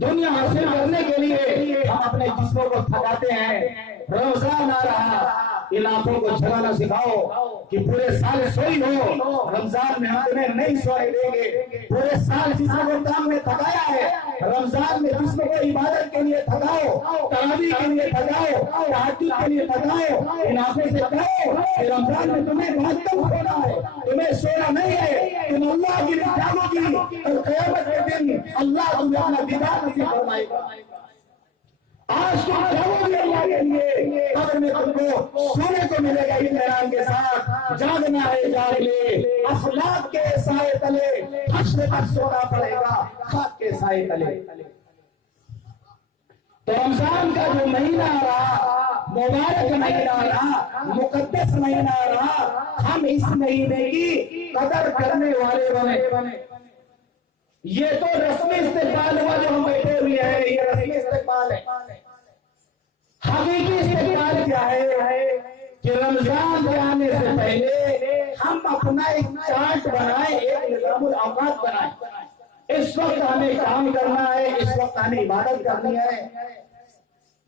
دنیا حاصل کرنے کے لیے ہم اپنے جسموں کو تھکاتے ہیں. رمضان آ رہا، ان آنکھوں کو جگانا سکھاؤ کہ پورے سال سوئی ہو، رمضان میں ہم تمہیں نہیں سونے دیں گے. پورے سال جسم کو کام میں تھکایا ہے، رمضان میں جسم کو عبادت کے لیے تھکاؤ، تراویح کے لیے تھکاؤ، تہجد کے لیے تھکاؤ. ان آنکھوں سے کہو کہ رمضان میں تمہیں بہت کم سونا ہے، تمہیں سونا نہیں ہے، تم اللہ کی جاگو گی اور قیامت کے دن اللہ تمہیں اپنا دیدار نصیب فرمائے گا. آج تم جاگو گے اللہ کے لیے، قبر میں تم کو سونے کو ملے گا اطمینان کے ساتھ. جاگنا ہے جاگ لے، افلاک کے سائے تلے، حشر تک سونا پڑے گا خاک کے سائے تلے. تو رمضان کا جو مہینہ آ رہا، مبارک مہینہ آ رہا، مقدس مہینہ آ رہا، ہم اس مہینے کی قدر کرنے والے بنے. یہ تو رسمی استقبال ہوا جو ہم بیٹھے ہوئے ہیں، یہ رسمی استقبال ہے. حقیقی استقبال کیا ہے کہ رمضان کے آنے سے پہلے ہم اپنا ایک چارٹ بنائیں، ایک نظام الاوقات بنائیں. اس وقت ہمیں کام کرنا ہے، اس وقت ہمیں عبادت کرنی ہے.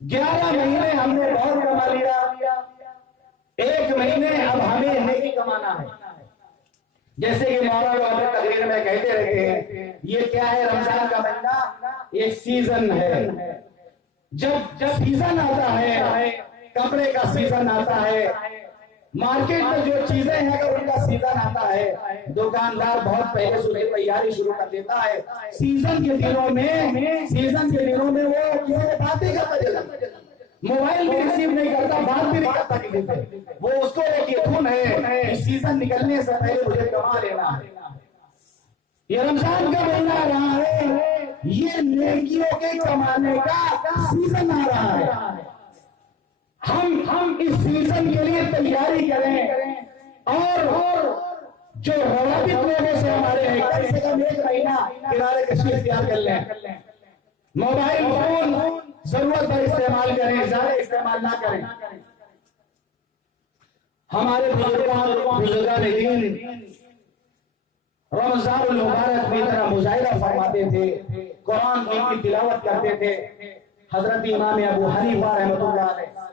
11 مہینے ہم نے بہت کما لیا، 1 مہینے اب ہمیں نیکی کمانا ہے. جیسے کہ مولانا اپنی تقریر میں کہتے رہے ہیں، یہ کیا ہے؟ رمضان کا مہینہ ایک سیزن ہے. جب سیزن آتا ہے، کپڑے کا سیزن آتا ہے، مارکیٹ میں جو چیزیں ہیں اگر ان کا سیزن آتا ہے، دکاندار بہت پہلے سے تیاری شروع کر دیتا ہے. سیزن کے دنوں میں وہ باتیں کرتا چلتا، موبائل بھی ریسیو نہیں کرتا، بات بھی نہیں کرتا کسی سے. وہ اس کو ایک یقین ہے کہ سیزن نکلنے سے پہلے مجھے کما لینا ہے. یہ رمضان کا مہینہ آ رہا ہے، یہ نیکیوں کے کمانے کا سیزن آ رہا ہے. ہم اس سیزن کے لیے تیاری کریں اور جو روابط لوگوں سے ہمارے ہیں کم سے کم 1 مہینہ کنارے کشی اختیار کر لیں. موبائل فون ضرورت پر استعمال کریں، زیادہ استعمال نہ کریں. ہمارے بزرگان دین رمضان المبارک میں اتنا مظاہرہ فرماتے تھے، قرآن کی تلاوت کرتے تھے. حضرت امام ابو حنیفہ رحمۃ اللہ علیہ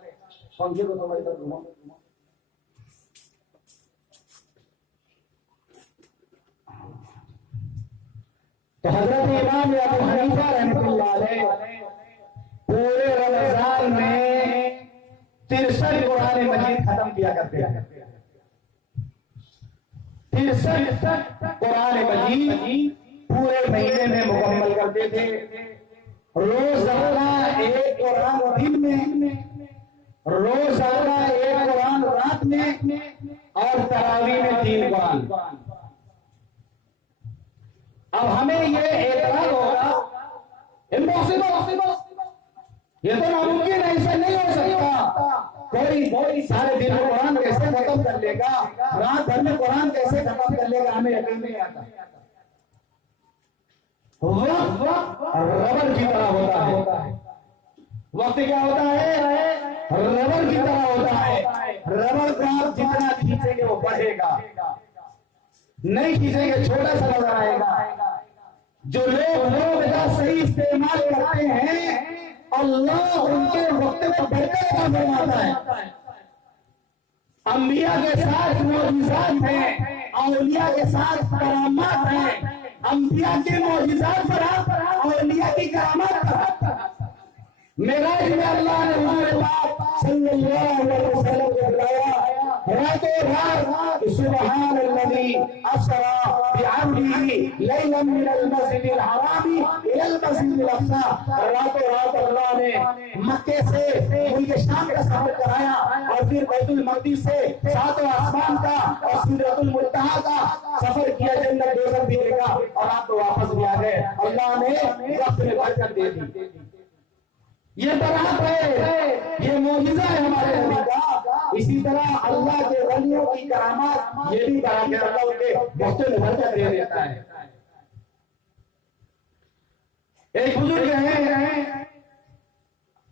پنکھے کو تھوڑا ادھر گھماؤ. تو حضرت امام ابو حنیفہ رحمۃ اللہ علیہ پورے رمضان میں 63 قرآن مجید ختم کیا کرتے ہیں. 63 قرآن مجید پورے مہینے میں مکمل کرتے تھے. روزانہ 1 قرآن دن میں، روزانہ 1 قرآن رات میں، اور تراویح میں 3 قرآن. اب ہمیں یہ اعتراض ہوگا یہ تو ناممکن ہے، ایسا نہیں ہو سکتا. کوئی سارے دن میں قرآن کیسے ختم کر لے گا، رات بھر میں قرآن کیسے ختم کر لے گا، ہمیں یقین نہیں آتا. وقت ربر کی طرح ہوتا ہے. وقت کیا ہوتا ہے؟ ربر کی طرح ہوتا ہے. ربر کو آپ جتنا کھینچیں گے وہ بڑھے گا، نہیں کھینچیں گے چھوٹا سا نظر آئے گا. جو لوگ کا صحیح استعمال کرتے ہیں اللہ ان کے وقت میں برکت کا فرماتا ہے. انبیاء کے ساتھ معجزات ہیں، اولیاء کے ساتھ کرامات ہیں. انبیاء کے معجزات پر اولیاء کی کرامات پر معراج میں اللہ نے حضور پاک صلی اللہ علیہ وسلم کو بلایا. راتوں رات سبحان الذی اسری بعبدہ لیلا من المسجد الحرام الى المسجد الاقصى. راتوں رات اللہ نے مکے سے ملک شام کا سفر کرایا اور پھر بیت المقدس سے 7واں آسمان کا اور سدرۃ المنتہا کا سفر کیا. جنت دوزخ بھی دیکھا اور آپ تو واپس بھی آ گئے. اللہ نے وقت میں برکت دے دی. یہ برات ہے، یہ معجزہ ہے ہمارے نبی کا. اسی طرح اللہ کے ولیوں کی کرامات یہ بھی برات ہے، اللہ ان کے وقت میں برکت دے دیتا ہے. ایک بزرگ ہیں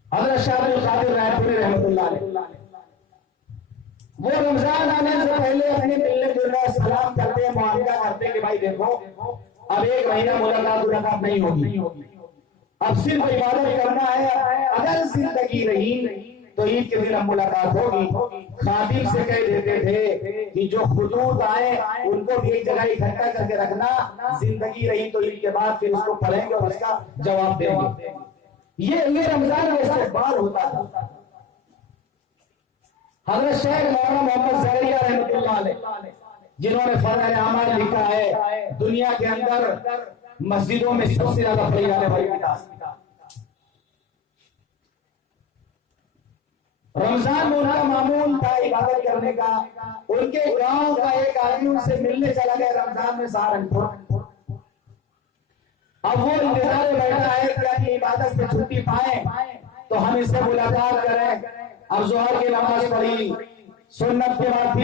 حضرت شاہ عبد القادر رائے پوری رحمۃ اللہ علیہ. وہ رمضان آنے سے پہلے اپنے ملنے جلنے سلام کرتے، معاملہ کرتے کہ بھائی دیکھو اب 1 مہینہ ملاقات نہیں ہوگی، اب صرف عبادت کرنا ہے. اگر زندگی رہی تو عید کے دن اب ملاقات ہوگی. خادم سے کہہ دیتے تھے کہ جو خطوط آئے ان کو بھی ایک جگہ اکٹھا کر کے رکھنا، زندگی رہی تو عید کے بعد پھر اس کو پڑھیں گے اور اس کا جواب دیں گے. یہ رمضان کا استقبال ہوتا تھا. حضرت شیخ مولانا محمد زکریا رحمۃ اللہ علیہ جنہوں نے فضائل اعمال لکھا ہے، دنیا کے اندر مسجدوں میں سب سے زیادہ پڑھی جانے والی کتاب. رمضان میں ان کا معمول تھا عبادت کرنے کا. ان کے گاؤں کا ایک آدمی ان سے ملنے چلا گیا رمضان میں سہارنپور. اب وہ انتظار میں بیٹھا ہے کہ عبادت سے چھٹی پائیں تو ہم اس سے ملاقات کریں. اب ظہر کی نماز پڑھی، سنت کے بعد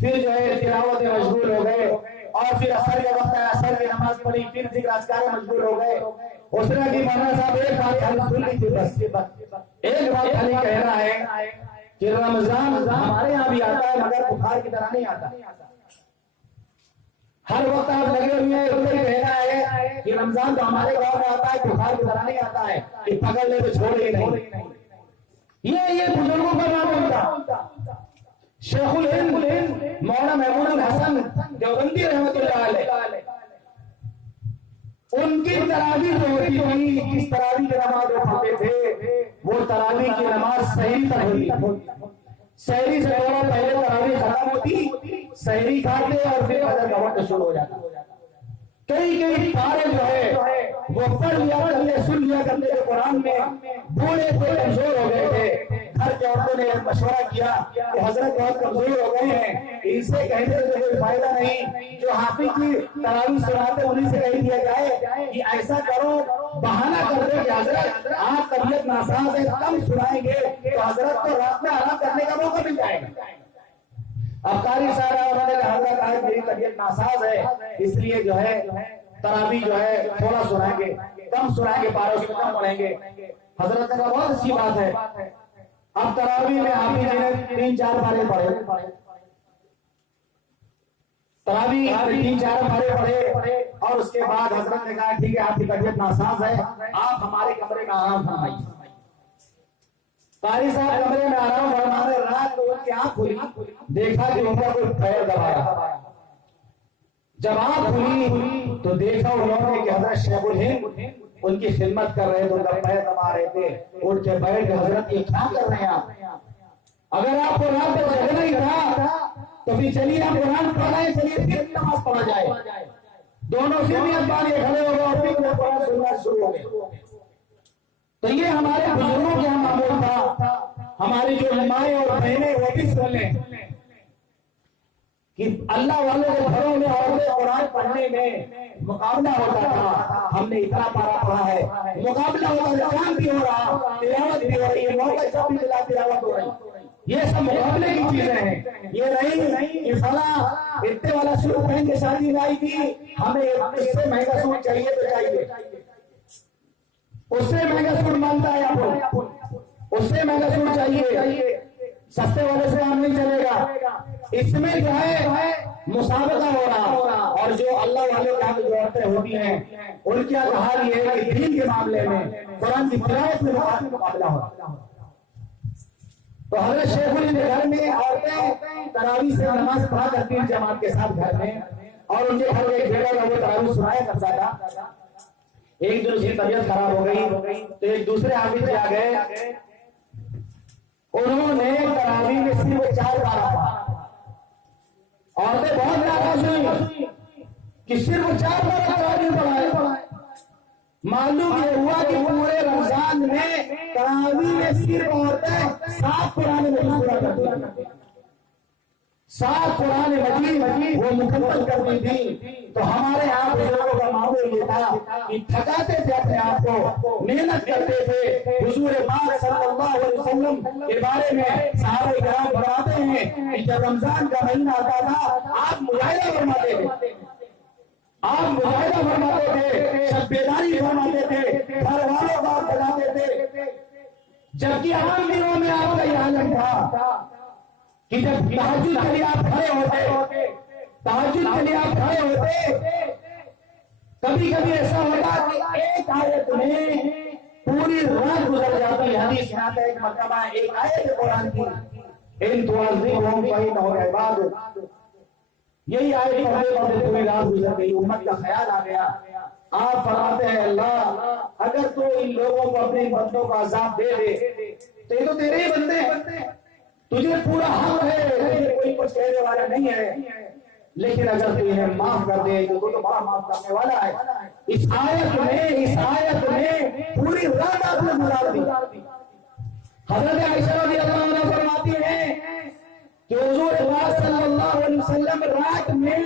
پھر جو ہے تلاوت میں مشغول ہو گئے، اور پھر عصر کا وقت ہے، عصر کی نماز پڑھی، پھر ذکر اذکار میں مشغول ہو گئے. اس نے کہ مولانا صاحب ایک بات خالی سن لی تھی، بس ایک بات خالی کہنا ہے کہ رمضان ہمارے یہاں بھی آتا ہے مگر بخار کی طرح نہیں آتا. ہر وقت آپ لگے ہوئے ہیں، اتنا ہی کہنا ہے کہ رمضان تو ہمارے گاؤں میں آتا ہے، بخار کی طرح نہیں آتا ہے کہ پکڑ لے تو چھوڑے ہی نہیں. یہ بزرگوں کا نام ہوتا. شیخ الہند مولانا محمود الحسن دیوبندی رحمۃ اللہ علیہ، ان کی تراویح جو ہوتی تھی، جس تراویح کی نماز وہ پڑھتے تھے، وہ تراویح کی نماز سحری تک ہوتی. سحری سے تھوڑا پہلے تراویح ختم ہوتی، سحری کھاتے اور پھر فجر کا وقت شروع ہو جاتا. کئی پارے جو ہے وہ پڑھ لیا کرتے، سن لیا کرتے. قرآن میں بوڑھے تھے، کمزور ہو گئے تھے، گھر کی عورتوں نے مشورہ کیا کہ حضرت بہت کمزور ہو گئے ہیں، ان سے کہنے سے کوئی فائدہ نہیں، جو حافظ کی تراویح سناتے انہیں سے کہہ دیا جائے کہ ایسا کرو، بہانہ کر دو کہ حضرت آپ طبیعت ناساز ہے، کم سنائیں گے تو حضرت کو رات میں آرام کرنے کا موقع مل جائے گا۔ اب قاری صاحب انہوں نے کہا حضرت آج میری طبیعت ناساز ہے، اس لیے جو ہے تراویح جو ہے تھوڑا سنائیں گے، کم سنائیں گے، پارے اس میں کم پڑھیں گے۔ حضرت نے کہا بہت اچھی بات ہے۔ اب تراویح میں حافظ جی نے 3-4 پارے پڑھے، تراویح میں 3-4 پارے پڑھے، اور اس کے بعد حضرت نے کہا ٹھیک ہے آپ کی طبیعت ناساز ہے، آپ ہمارے کمرے میں آرام فرمائیے۔ قاری صاحب کمرے میں آرام فرما رہے، رات کو ان کی آنکھ کھلی، دیکھا کہ ان کا کوئی پیر دبا رہا۔ جب آنکھ کھلی تو دیکھا انہوں نے کہ حضرت شیخ الہند ان کی خدمت کر رہے تھے، ان کا پیر دبا رہے تھے، اٹھ کے بیٹھ کے حضرت یہ کیا کر رہے ہیں آپ؟ اگر آپ کو رات کو جگنا ہی تھا تو پھر چلیے آپ قرآن پڑھائیں، چلیے پھر نماز پڑھا جائے۔ دونوں سے بھی ابان یہ کھڑے ہو گئے اور پھر قرآن سننا شروع ہو گئے۔ تو یہ ہمارے بزرگوں کے معمول تھا، ہماری جو مائیں اور بہنیں وہ بھی سن لیں کہ اللہ والوں کے گھروں میں عورتیں قرآن پڑھنے میں مقابلہ ہوتا تھا، ہم نے اتنا پارا پڑھا ہے، مقابلہ ہوتا ہے، کام بھی ہو رہا، تلاوت بھی ہو رہی ہے، موقع جب بھی ملا تلاوت ہو رہی، یہ سب مقابلے کی چیزیں ہیں۔ یہ نہیں کہ فلاں اتنے والا سوٹ پہن کے شادی لائی تھی، ہمیں اس سے مہنگا سوٹ چاہیے تو چاہیے، اس سے مہنگا سوٹ مانگتا ہے آپ، اس سے مہنگا سوٹ چاہیے، سستے والے سے ہم نہیں چلے گا۔ اس میں جو ہے مسابقہ ہو رہا، اور جو اللہ والے کام جو عورتیں ہوتی ہیں ان کا حال یہ ہے کہ دین کے معاملے میں قرآن کی تلاوت میں مقابلہ ہو رہا۔ تو حضرت شیخ الہند کے گھر میں عورتیں تراویح سے نماز پڑھا کرتی ہیں جماعت کے ساتھ گھر میں، اور ان کے گھر میں ایک بیٹا تھا وہ تراویح سنایا کرتا تھا۔ ایک دن اس کی طبیعت خراب ہو گئی تو ایک دوسرے حافظ جا گئے، انہوں نے تراویح میں صرف 4 پارا پڑھا۔ عورتیں بہت ناراض ہوئی کہ صرف 4 پارا تراویح پڑھائے۔ معلوم یہ ہوا کہ پورے رمضان میں تراویح میں صرف عورتیں 7 قرآن مجید پورا کرتی تھیں، 7 قرآن مجید وہ مکمل کرتی تھی۔ تو ہمارے یہاں بزرگوں کا معمول یہ تھا کہ تھکاتے تھے اپنے آپ کو، محنت کرتے تھے۔ حضور پاک صلی اللہ علیہ وسلم کے بارے میں صحابہ کرام فرماتے ہیں کہ جب رمضان کا مہینہ آتا تھا آپ مجاہدہ فرماتے تھے، آپ مجاہدہ فرماتے تھے، شب بیداری فرماتے تھے، گھر والوں کا بتاتے تھے، جبکہ عام دنوں میں آپ کا یہ عالم تھا کہ جب تہجد کے لیے آپ کھڑے ہوتے، تہجد کے لیے آپ کھڑے ہوتے، کبھی کبھی ایسا ہوتا کہ ایک آیت میں پوری رات گزر جاتی۔ حدیث میں آتا ہے ایک مرتبہ ایک آیت قرآن کی ان تعذبهم فإنهم عباد، یہی آیت پڑھتے پڑھتے پوری رات گزر گئی، امت کا خیال آ گیا۔ آپ فرماتے ہیں اللہ اگر تو ان لوگوں کو اپنے بندوں کا عذاب دے دے تو یہ تو تیرے ہی بندے ہیں، تجھے پورا حق ہے، تجھے کوئی کچھ کہنے والا نہیں ہے، لیکن اگر تو انہیں معاف کر دے تو تو بڑا معاف کرنے والا ہے۔ اس آیت میں پوری رات آپ نے گزار دی۔ حضرت عائشہ رضی اللہ عنہ فرماتی ہیں کہ حضور پاک صلی اللہ علیہ وسلم رات میں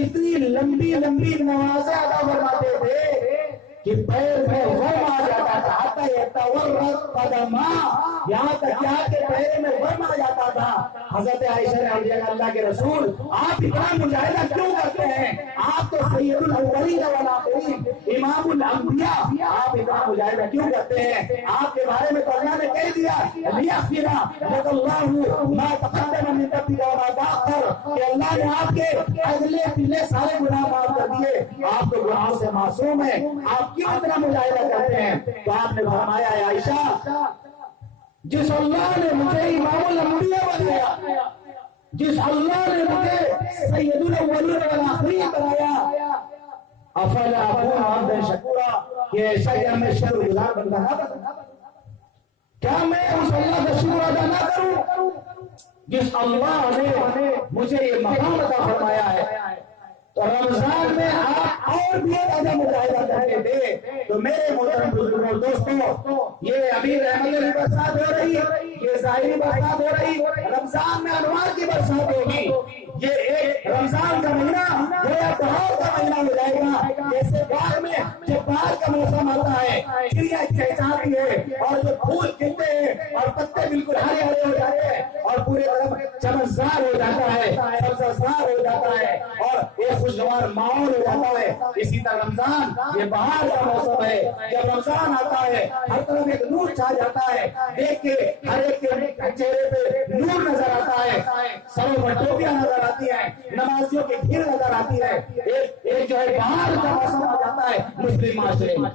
اتنی لمبی لمبی نمازیں ادا فرماتے تھے کہ پیر میں ورم آ جاتا تھا، حتی یتورط قدما، یہاں تک کہ آپ کے پیر میں ورم آ جاتا تھا۔ حضرت عائشہ نے عرض کیا اللہ کے رسول آپ اتنا مجاہدہ کیوں کرتے ہیں؟ آپ تو سید الاولین والآخرین، امام الانبیاء، آپ اتنا مجاہدہ کیوں کرتے ہیں؟ آپ کے بارے میں تو اللہ نے کہہ دیا لیغفر لک اللہ ما تقدم من ذنبک وما تأخر، کہ اللہ نے آپ کے اگلے پچھلے سارے گناہ معاف کر دیے، آپ تو گناہوں سے معصوم ہیں، آپ کیوں اتنا مجاہدہ کرتے ہیں؟ تو آپ نے فرمایا اے عائشہ جس اللہ نے مجھے امام الانبیاء بنایا، جس اللہ نے مجھے سید الاولین والآخرین بنایا، افلا اکون عبدا شکورا، کہ ایسا کہ میں شکر گزار بندہ نہ بنوں، کیا میں اس اللہ کا شکر ادا نہ کروں جس اللہ نے مجھے یہ مقام عطا فرمایا ہے؟ تو رمضان میں آپ اور بھی زیادہ مجاہدہ کرتے تھے. تو میرے محترم بزرگوں دوستوں، یہ ابھی رحمت کی برسات ہو رہی ہے، یہ ظاہری برسات ہو رہی، رمضان میں انوار کی برسات ہوگی. یہ ایک رمضان کا مہینہ گویا بہار کا مہینہ ہو جائے گا. جیسے باغ میں جب بہار کا موسم آتا ہے، چڑیاں چہچہاتی ہے اور جو پھول کھلتے ہیں اور پتے بالکل ہرے ہرے ہو جاتے ہیں اور پورے طرف چمکدار ہو جاتا ہے، سبزار ہو جاتا ہے اور ایک خوشگوار ماحول ہو جاتا ہے. اسی طرح رمضان یہ بہار کا موسم ہے. جب رمضان آتا ہے ہر طرف ایک نور چھا جاتا ہے. دیکھ کے ہر ایک کے چہرے پہ نور نظر آتا ہے، سروں پر ٹوپیاں نظر آتی ہیں، نمازیوں کی بھیڑ نظر آتی ہے. ایک جو ہے بہار کا موسم آ جاتا ہے مسلم معاشرے میں.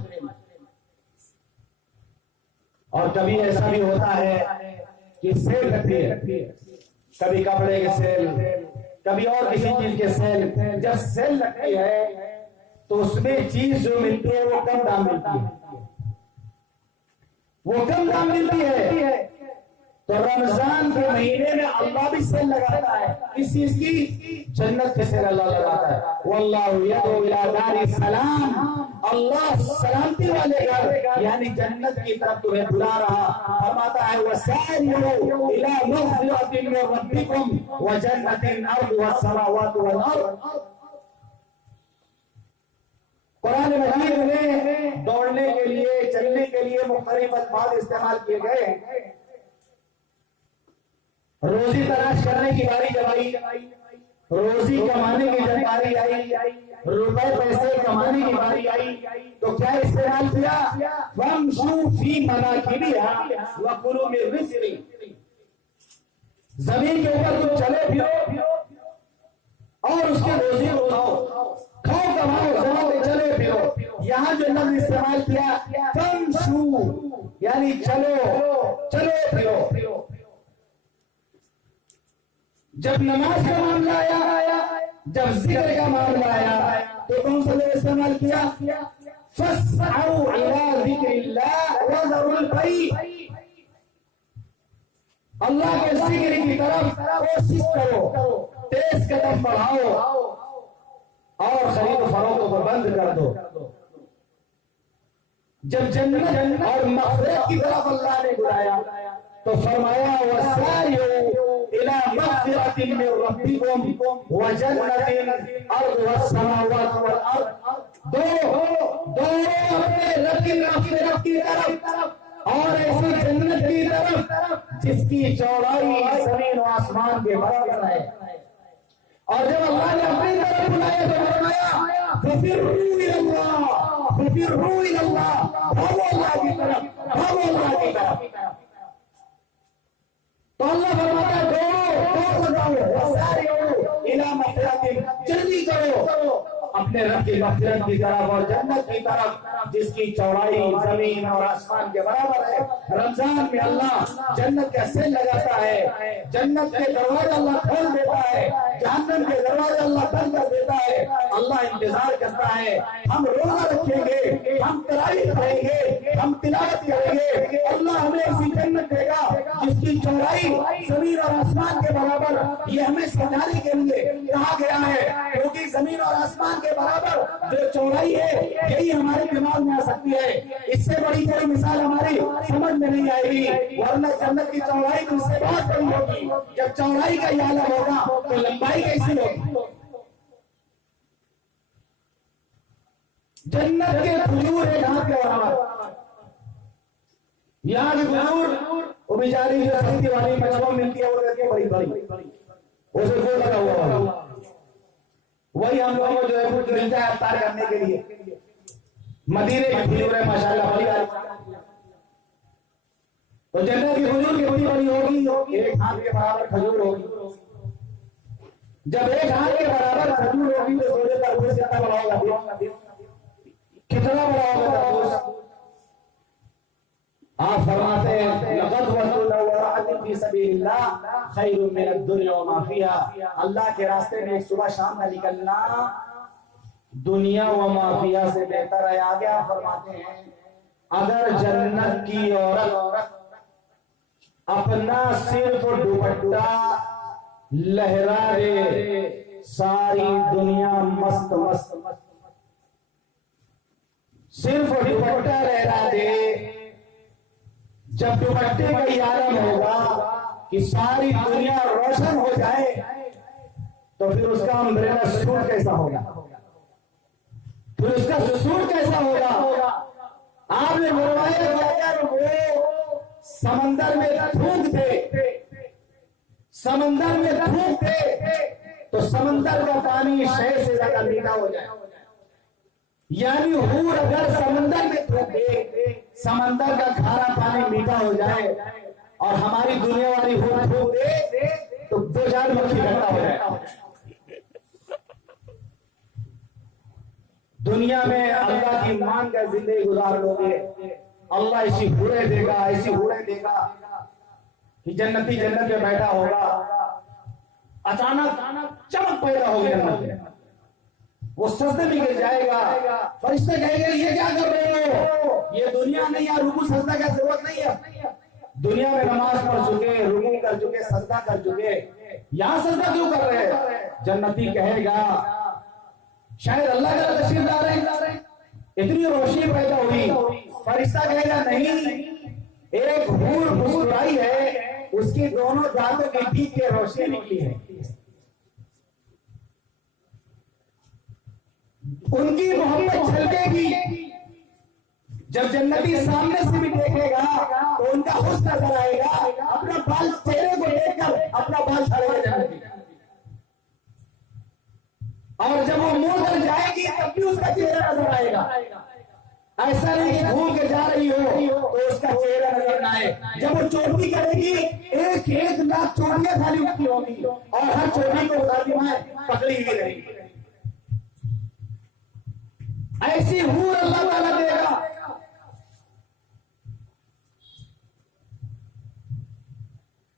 اور کبھی ایسا بھی ہوتا ہے کہ سیل لگتی ہے، کبھی کپڑے کے سیل، کبھی اور کسی چیز کے سیل. جب سیل لگتی ہے تو اس میں چیز جو ملتی ہے وہ کم دام ملتی ہے، وہ کم دام ملتی ہے. تو رمضان کے مہینے میں اللہ بھی سیل لگاتا ہے. اس چیز کی جنت کے سیل اللہ لگاتا ہے. واللہ یدعو الی دار السلام، اللہ سلامتی والے گھر یعنی جنت کی طرف تمہیں بلا رہا. فرماتا ہے وسارعوا الی مغفرۃ من ربکم وجنۃ ارضها السماوات والارض. قرآن مجید میں دوڑنے کے لیے، چلنے کے لیے مختلف الفاظ استعمال کیے گئے ہیں. روزی تلاش کرنے کی باری جب آئی، روزی کمانے کی جب باری آئی، روپے پیسے کمانے کی باری آئی تو کیا استعمال کیا؟ وَامْشُوا فِي مَنَاكِبِهَا وَكُلُوا مِن رِزْقِهِ. زمین کے اوپر تم چلے پھرو اور اس کی روزی کو کھاؤ، کھاؤ کماؤ، جاؤ چلے پھرو. یہاں جو لفظ استعمال کیا فَامْشُوا یعنی چلو، چلو پھرو. جب نماز کا معاملہ آیا، جب ذکر کا معاملہ آیا تو کون سا لفظ استعمال کیا؟ فَاسْعَوْا إِلَىٰ ذِكْرِ اللَّهِ وَذَرُوا الْبَيْعَ. اللہ کے ذکر کی طرف کوشش کرو، تیز قدم بڑھاؤ اور خرید و فروخت کو بند کر دو. جب جنت اور مغفرت کی طرف اللہ نے بلایا تو فرمایا وَسَارِعُوا إِلَىٰ مَغْفِرَةٍ مِّن رَّبِّكُمْ وَجَنَّةٍ أَرْضُهَا السَّمَاوَاتُ وَالْأَرْضُ. دوڑو اپنے رب کی مغفرت کی طرف اور ایسی جنت کی طرف جس کی چوڑائی زمین و آسمان کے برابر ہے. اور جب اللہ نے اپنی طرف بلایا تو فرمایا فَفِرُّوا إِلَى اللَّهِ، فَفِرُّوا إِلَى اللَّهِ، بھاگو اللہ کی طرف، بھاگو اللہ کی طرف. تو اللہ فرماتا ہے دوڑو وسارعوا إِلَىٰ مَغْفِرَةٍ، جلدی کرو اپنے رب کی مغفرت کی طرف اور جنت کی طرف جس کی چوڑائی زمین اور آسمان کے برابر ہے. رمضان میں اللہ جنت کا سیل لگاتا ہے، جنت کے دروازے اللہ کھول دیتا ہے، جہنم کے دروازے اللہ بند کر دیتا ہے. اللہ انتظار کرتا ہے ہم روزہ رکھیں گے، ہم تراویح پڑھیں گے، ہم تلاوت کریں گے، اللہ ہمیں ایسی جنت دے گا جس کی چوڑائی زمین اور آسمان کے برابر. یہ ہمیں سمجھانے کے لیے کہا گیا ہے کیونکہ زمین اور آسمان کے برابر جو چوڑائی ہے یہی ہمارے دماغ میں آ سکتی ہے. اس سے بڑی کوئی مثال ہماری سمجھ میں نہیں آئے گی، ورنہ جنت کی چوڑائی تو اس سے بہت بڑی ہوگی. جب چوڑائی کا یہ عالم ہوگا تو لمبائی کیسی ہوگی؟ جنت کے کھجور ایک ہاتھ کے برابر. یہاں کی کھجور وہ بیچاری جو سستی والی مچھلیاں ملتی ہے وہ رہتی ہے بڑی بڑی، اسے گول لگا ہوا وہی ہم لوگوں کو جو ہے کچھ ملتا ہے افطار کرنے کے لیے. مدینے کی کھجور ہے ماشاءاللہ بڑی والی. تو جنت کی کھجور کتنی بڑی ہوگی؟ ایک ہاتھ کے برابر کھجور ہوگی. جب ایک ہاتھ کے برابر کھجور ہوگی تو سوچے کا گوشت کتنا بڑا ہوگا، کتنا بڑا ہوگا. آپ فرماتے ہیں لقد وصلوا فی سبیل اللہ خیر من الدنیا وما فیہا. اللہ کے راستے میں ایک صبح شام کا نکلنا دنیا وما فیہا سے بہتر ہے. آگے آپ فرماتے ہیں اگر جنت کی عورت اپنا صرف دوپٹہ لہرا دے ساری دنیا مست مست صرف دوپٹہ لہرا دے. جب دوپٹے کا یہ عالم ہوگا کہ ساری دنیا روشن ہو جائے تو پھر اس کا امبریلا سوٹ کیسا ہوگا؟ پھر اس کا سوٹ کیسا ہوگا؟ آپ نے فرمایا کہ اگر وہ سمندر میں تھوک دے، سمندر میں تھوک دے تو سمندر کا پانی شہد سے زیادہ میٹھا ہو جائے. یعنی حور اگر سمندر میں تھوک دے، سمندر کا کھارا پانی میٹھا ہو جائے، اور ہماری دنیا والی حور تھوک دے تو 2-4 مکھی اکٹھا ہو جائے. دنیا میں اللہ کی مان کر زندگی گزار لو گے، اللہ ایسی حوریں دے گا، ایسی حوریں دے گا کہ جنتی جنت میں بیٹھا ہوگا، اچانک چمک پیدا ہوگی جنت میں، وہ سجدے میں گر جائے گا. فرشتے کہیں گے یہ کیا کر رہے ہو؟ یہ دنیا نہیں ہے، رکوع سجدہ کی ضرورت نہیں ہے. دنیا میں نماز پڑھ چکے، رکوع کر چکے، سجدہ کر چکے، یہاں سجدہ کیوں کر رہے ہیں؟ جنتی کہے گا شاید اللہ کا تشریف لا رہے ہیں، اتنی روشنی پیدا ہوئی. فرشتہ کہے گا نہیں، ایک حور مسکرائی ہے، اس کی دونوں دانتوں کے بیچ کے روشنی نکلی ہے. ان کی محبت چھلکے گی. جب جنتی سامنے سے بھی دیکھے گا تو ان کا حسن نظر آئے گا. اپنا بال چہرے کو دیکھ کر اپنا بال چھاڑے گا جنتی، اور جب وہ مڑ کر جائے گی تب بھی اس کا چہرہ نظر آئے گا. ایسا نہیں کہ گھوم کے جا رہی ہو تو اس کا چہرہ نظر نہ آئے. جب وہ چوٹی کرے گی 1,00,000 چوٹیاں خالی اس کی ہوگی، اور ہر چوٹی کو خاتمہ پکڑی ہوئی رہے گی. ایسی حور اللہ تعالیٰ دے گا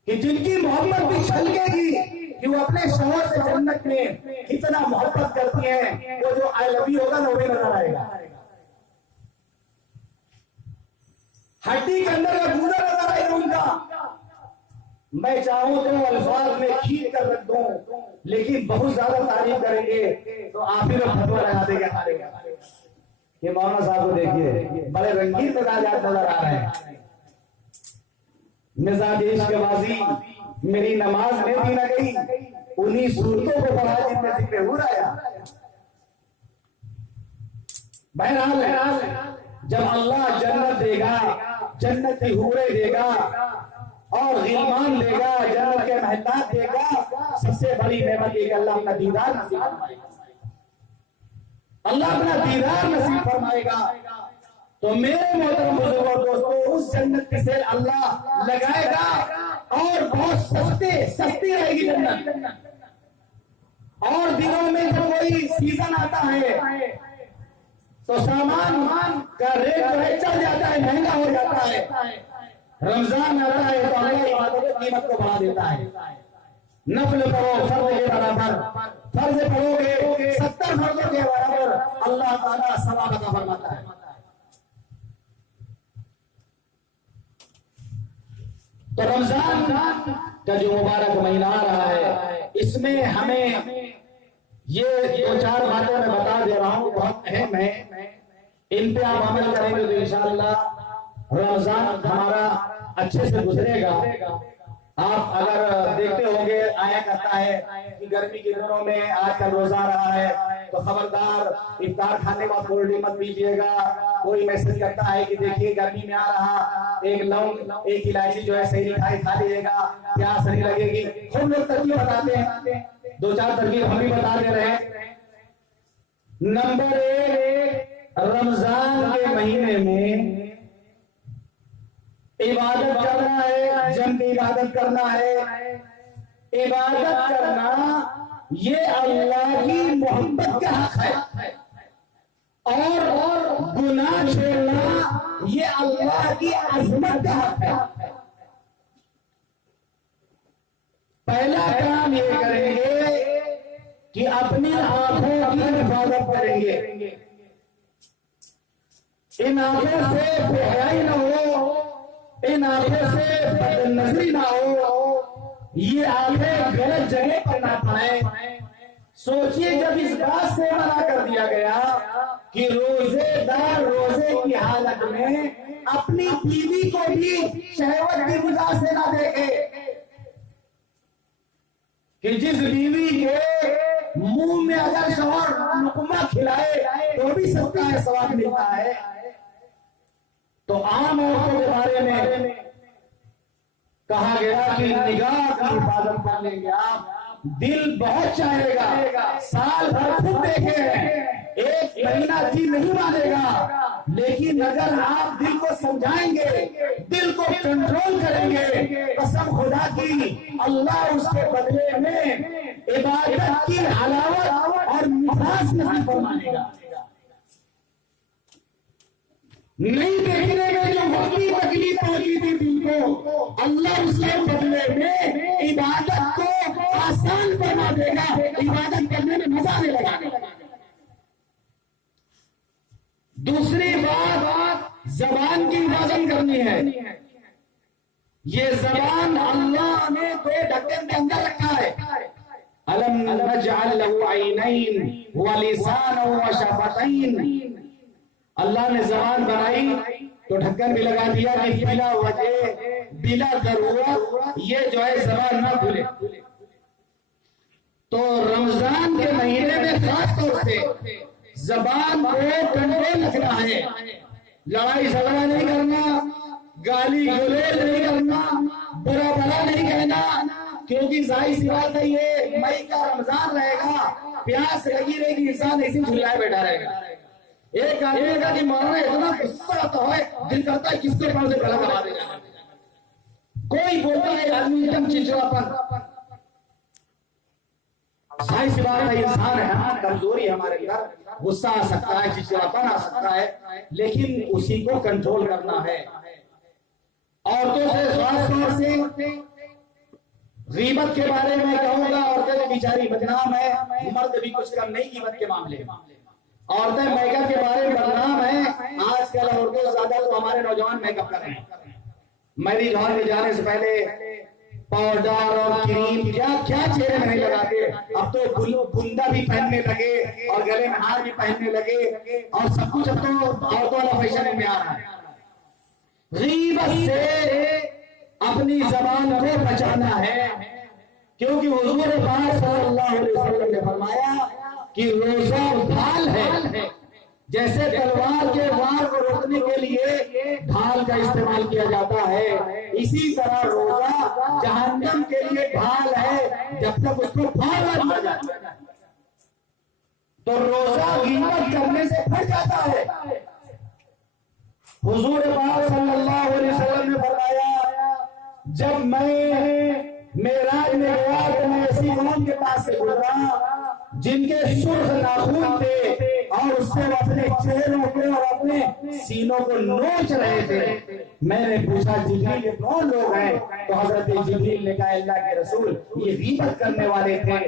کہ جن کی محبت بھی چھلکے گی کہ وہ اپنے شوہر سے جنت میں کتنا محبت کرتی ہیں. وہ جو آئی لو یو ہوگا نا وہ بھی نظر آئے گا. ہڈی کے اندر کا گودا نظر آئے گا ان کا. میں چاہوں تو الفاظ میں کھینچ کر رکھ دوں، لیکن بہت زیادہ تعریف کریں گے تو آپ ہی لوگ فتویٰ لگا دیں گے. یہ مولانا صاحب کو دیکھیے، بڑے رنگین مزاجات نظر آ رہے ہیں. مزاج عشق بازی میری نماز میں بھی نہ گئی، انہی صورتوں کو پڑھا جن میں ذکر حور آیا. بہرحال جب اللہ جنت دے گا، جنت کی حوریں دے گا، اور غلمان دے گا، جنت کے محلات دے گا، سب سے بڑی نعمت یہ کہ اللہ اپنا دیدار نصیب فرمائے گا. اللہ اپنا دیدار نصیب فرمائے گا. تو میرے محترم بزرگوں دوستوں، اس جنت کی سیل اللہ لگائے گا، اور بہت سستی رہے گی جنت. اور دنوں میں جب کوئی سیزن آتا ہے تو سامان کا ریٹ جو ہے چڑھ جاتا ہے، مہنگا ہو جاتا ہے. رمضان آتا ہے تو اللہ عبادت کی قیمت کو بڑھا دیتا ہے. نفل پڑھو فرض کے برابر، فرض پڑھو گے 70 فرضوں کے برابر اللہ تعالیٰ ثواب عطا فرماتا ہے. تو رمضان کا جو مبارک مہینہ آ رہا ہے، اس میں ہمیں یہ 2-4 باتیں میں بتا دے رہا ہوں، بہت اہم ہے. ان پہ آپ عمل کریں گے تو انشاءاللہ رمضان ہمارا اچھے سے گزرے گا. آپ اگر دیکھتے ہوں گے آیا کرتا ہے کہ گرمی کے دنوں میں آج کل روزہ رہا ہے تو خبردار افطار کھانے کا کولڈ ڈرنک مت پیجیے گا. کوئی میسج کرتا ہے کہ دیکھیے گرمی میں آ رہا، ایک لونگ ایک الائچی جو ہے صحیح کھا لیجیے گا، پیاس نہیں لگے گی. خوب لوگ ترکیب بتاتے ہیں، 2-4 ترکیب ہم بھی بتا دے رہے ہیں. نمبر 1، رمضان کے مہینے میں عبادت کرنا ہے، جم کی عبادت کرنا ہے. عبادت کرنا یہ اللہ کی محبت کا حق ہے، اور گناہ چھوڑنا یہ اللہ کی عظمت کا حق ہے. پہلا کام یہ کریں گے کہ اپنی آنکھوں کی حفاظت کریں گے. ان آنکھوں سے بے حیائی نہ ہو، ان آنکھوں سے بد نظری نہ ہو، یہ آنکھیں غلط جگہ پر نہ پڑیں. سوچئے جب اس بات سے منع کر دیا گیا کہ روزے دار روزے کی حالت میں اپنی بیوی کو بھی شہوت کی نگاہ سے نہ دیکھے، کہ جس بیوی کے منہ میں اگر شوہر لقمہ کھلائے تو بھی سکتا ہے، ثواب ملتا ہے۔ تو عام عورتوں کے بارے میں کہا گیا کہ نگاہ کی حفاظت کر لیں گے آپ، دل بہت چاہے گا، سال بھر خود دیکھے ہیں، ایک مہینہ جی نہیں مانے گا، لیکن اگر آپ دل کو سمجھائیں گے، دل کو کنٹرول کریں گے، قسم خدا کی اللہ اس کے بدلے میں عبادت کی حلاوت اور مٹھاس نصیب فرمائے گا۔ نہیں دیکھنے میں جو وقتی تکلیف پہنچی تھی دل کو، اللہ اس کے بدلے میں عبادت کو آسان بنا دے گا، عبادت کرنے میں مزہ آنے لگا۔ دوسری بات زبان کی حفاظت کرنی ہے۔ یہ زبان اللہ نے دو ڈھکن کے اندر رکھا ہے، أَلَمْ نَجْعَلْ لَهُ عَيْنَيْنِ وَلِسَانًا وَشَفَتَيْنِ۔ اللہ نے زبان بنائی تو ڈھکن بھی لگا دیا کہ بلا وجہ بلا ضرورت یہ جو ہے زبان نہ کھلے۔ تو رمضان کے مہینے میں خاص طور سے زبان کو کنٹرول رکھنا ہے، لڑائی جھگڑا نہیں کرنا، گالی گلوچ نہیں کرنا، برا بھلا نہیں کہنا، کیونکہ ظاہر سی بات ہے یہ مئی کا رمضان رہے گا، پیاس لگی رہے گی، انسان ایسے جھلائے بیٹھا رہے گا۔ ایک آدمی کا کہ مولانا اتنا غصہ آتا ہے، دل کرتا ہے کس کے پاس سے گلا کرا دے جانا۔ کوئی بولتا ہے آدمی ایک چڑچڑاپن، ظاہر سی بات ہے انسان ہے، کمزوری ہمارے اندر، غصہ آ سکتا ہے، چڑچڑاپن آ سکتا ہے، لیکن اسی کو کنٹرول کرنا ہے۔ عورتوں سے خاص طور سے غیبت کے بارے میں کہوں گا، عورتیں بیچاری بدنام ہے، مرد بھی کچھ کم نہیں غیبت کے معاملے میں۔ عورتیں میک اپ کے بارے میں بدنام ہیں، آج کل عورتیں زیادہ تو ہمارے نوجوان میک اپ کر رہے ہیں، میرج ہال میں جانے سے پہلے پاؤڈر اور کریم کیا کیا چہرے میں نہیں لگاتے، اب تو بندا بھی پہننے لگے اور گلے میں ہار بھی پہننے لگے، اور سب کچھ اب تو عورتوں والا فیشن میں آ رہا ہے۔ غیبت سے اپنی زبان کو بچانا ہے، کیونکہ حضور پاک صلی اللہ علیہ وسلم نے فرمایا کہ روزہ ڈھال ہے، جیسے تلوار کے وار کو روکنے کے لیے ڈھال کا استعمال کیا جاتا ہے، اسی طرح روزہ جہنم کے لیے ڈھال ہے، جب تک اس کو پھاڑ نہ دیا جائے۔ تو روزہ غیبت کرنے سے پھٹ جاتا ہے۔ حضور پاک صلی اللہ علیہ وسلم نے فرمایا جب میں معراج میں گیا تو میں ایسی قوم کے پاس سے گزرا جن کے سرخ ناخن تھے اور اس سے وہ اپنے چہروں کو اور اپنے سینوں کو نوچ رہے تھے۔ میں نے پوچھا جبریل یہ کون لوگ ہیں؟ تو حضرت جبریل نے کہا اللہ کے رسول یہ غیبت کرنے والے تھے،